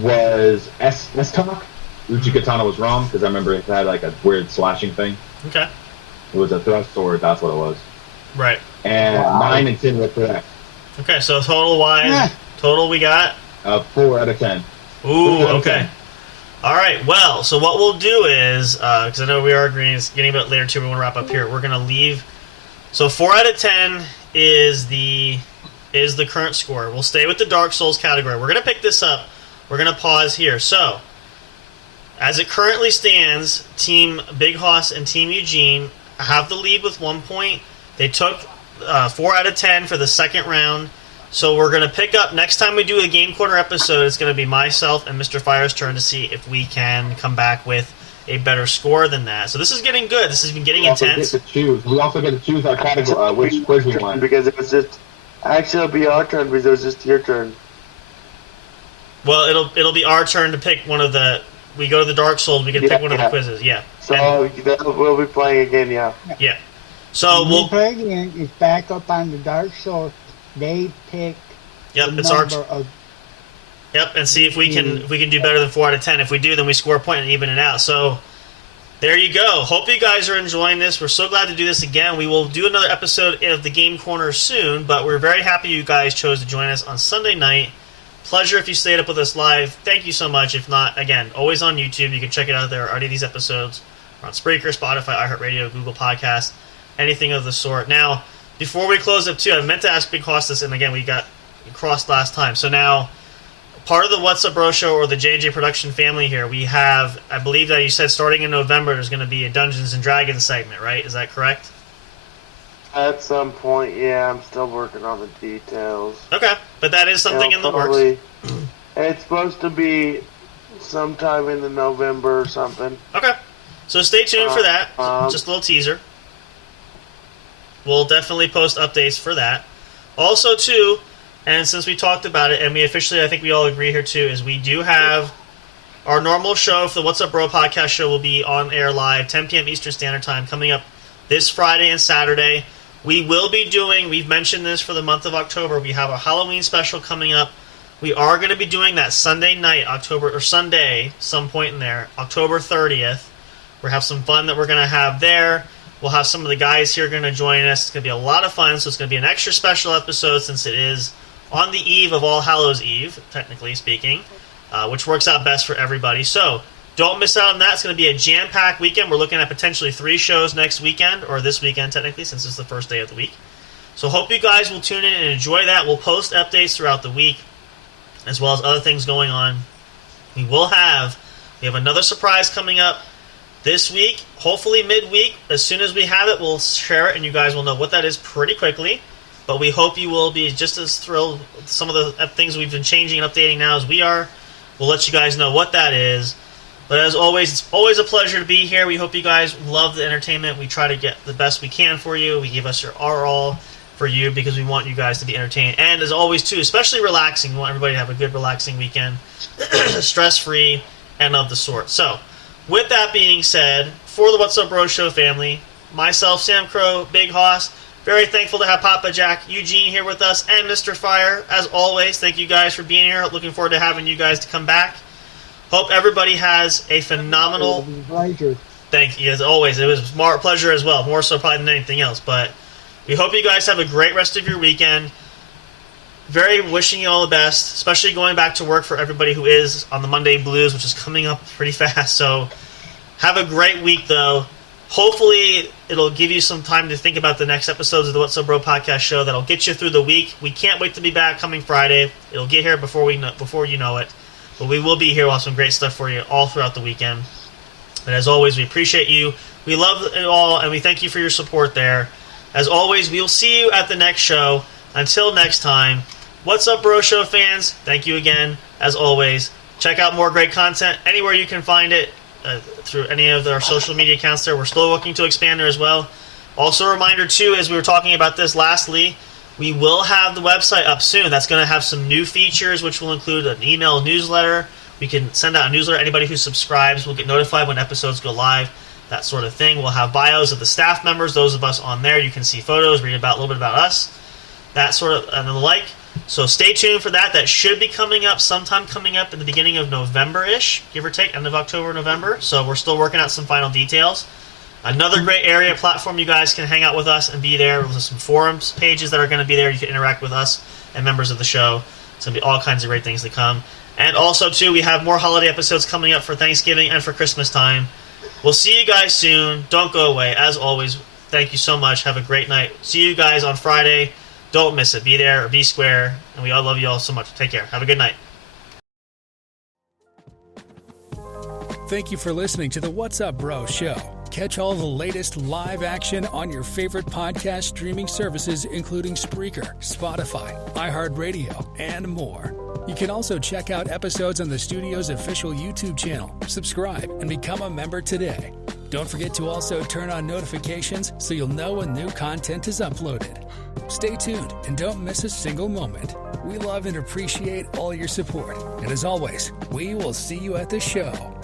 was S-Talk. Uchigatana was wrong because I remember it had like a weird slashing thing. Okay. It was a thrust sword. That's what it was. Right. And 9 and 10 were correct. Okay, so total-wise, Yeah. total we got? 4 out of 10. Ooh, 4 out of okay. 10. All right, well, so what we'll do is, because I know we are agreeing, it's getting a bit later too, we want to wrap up here. We're going to leave. So 4 out of 10 is the current score. We'll stay with the Dark Souls category. We're going to pick this up. We're going to pause here. So, as it currently stands, Team Big Hoss and Team Eugene have the lead with 1 point. They took 4 out of 10 for the second round. So we're going to pick up, next time we do a Game Corner episode, it's going to be myself and Mr. Fire's turn to see if we can come back with a better score than that. So this is getting good. This has been getting We also intense. get to choose. We also get to choose our category, which quiz we want. Because it was just. Actually, it'll be our turn because it was just your turn. Well, it'll be our turn to pick one of the. We go to the Dark Souls. We can pick one of the quizzes. Yeah. So we'll be playing again. Yeah. Yeah. So we'll play again. It's back up on the Dark Souls. They pick. Yep, the it's our. number of. Yep, and see if we can do better than 4 out of 10. If we do, then we score a point and even it out. So there you go. Hope you guys are enjoying this. We're so glad to do this again. We will do another episode of the Game Corner soon, but we're very happy you guys chose to join us on Sunday night. Pleasure if you stayed up with us live. Thank you so much. If not, again, always on YouTube. You can check it out there. Already these episodes are on Spreaker, Spotify, iHeartRadio, Google Podcasts, anything of the sort. Now, before we close up too, I meant to ask Big Hoss this, and again, we got crossed last time. So now, part of the What's Up Bro Show or the J&J Production family here, we have, I believe that you said starting in November, there's going to be a Dungeons & Dragons segment, right? Is that correct? At some point, yeah. I'm still working on the details. Okay, but that is something in the works. It's supposed to be sometime in the November or something. Okay, so stay tuned for that. Just a little teaser. We'll definitely post updates for that. Also, too, and since we talked about it, and we officially, I think we all agree here, too, is we do have our normal show for the What's Up Bro podcast show will be on air live, 10 p.m. Eastern Standard Time, coming up this Friday and Saturday. We will be doing, we've mentioned this for the month of October, we have a Halloween special coming up. We are going to be doing that Sunday night, Sunday, some point in there, October 30th. We'll have some fun that we're going to have there. We'll have some of the guys here going to join us. It's going to be a lot of fun, so it's going to be an extra special episode since it is on the eve of All Hallows Eve, technically speaking, which works out best for everybody. So don't miss out on that. It's going to be a jam-packed weekend. We're looking at potentially 3 shows next weekend, or this weekend technically, since it's the first day of the week. So hope you guys will tune in and enjoy that. We'll post updates throughout the week, as well as other things going on. We have another surprise coming up this week, hopefully midweek. As soon as we have it, we'll share it, and you guys will know what that is pretty quickly. But we hope you will be just as thrilled with some of the things we've been changing and updating now as we are. We'll let you guys know what that is. But as always, it's always a pleasure to be here. We hope you guys love the entertainment. We try to get the best we can for you. We give us our all for you because we want you guys to be entertained. And as always, too, especially relaxing. We want everybody to have a good, relaxing weekend, stress-free, and of the sort. So, with that being said, for the What's Up Bro Show family, myself, Sam Crow, Big Hoss, very thankful to have Papa Jack, Eugene here with us, and Mr. Fire. As always, thank you guys for being here. Looking forward to having you guys to come back. Hope everybody has a phenomenal... pleasure. Thank you, as always. It was a pleasure as well, more so probably than anything else. But we hope you guys have a great rest of your weekend. Very wishing you all the best, especially going back to work for everybody who is on the Monday Blues, which is coming up pretty fast. So have a great week, though. Hopefully, it'll give you some time to think about the next episodes of the What's Up Bro podcast show that'll get you through the week. We can't wait to be back coming Friday. It'll get here before you know it. But we will be here. We'll have some great stuff for you all throughout the weekend. And as always, we appreciate you. We love it all, and we thank you for your support there. As always, we'll see you at the next show. Until next time, What's Up Bro Show fans? Thank you again, as always. Check out more great content anywhere you can find it through any of our social media accounts there. We're still looking to expand there as well. Also a reminder, too, as we were talking about this lastly, we will have the website up soon. That's going to have some new features, which will include an email newsletter. We can send out a newsletter. Anybody who subscribes will get notified when episodes go live, that sort of thing. We'll have bios of the staff members, those of us on there. You can see photos, read about a little bit about us, that sort of, and the like. So stay tuned for that. That should be coming up sometime coming up in the beginning of November-ish, give or take, end of October, November. So we're still working out some final details. Another great area, platform you guys can hang out with us and be there. There's some forums pages that are going to be there. You can interact with us and members of the show. It's going to be all kinds of great things to come. And also, too, we have more holiday episodes coming up for Thanksgiving and for Christmas time. We'll see you guys soon. Don't go away. As always, thank you so much. Have a great night. See you guys on Friday. Don't miss it. Be there or be square. And we all love you all so much. Take care. Have a good night. Thank you for listening to the What's Up Bro Show. Catch all the latest live action on your favorite podcast streaming services, including Spreaker, Spotify, iHeartRadio, and more. You can also check out episodes on the studio's official YouTube channel. Subscribe and become a member today. Don't forget to also turn on notifications so you'll know when new content is uploaded. Stay tuned and don't miss a single moment. We love and appreciate all your support. And as always, we will see you at the show.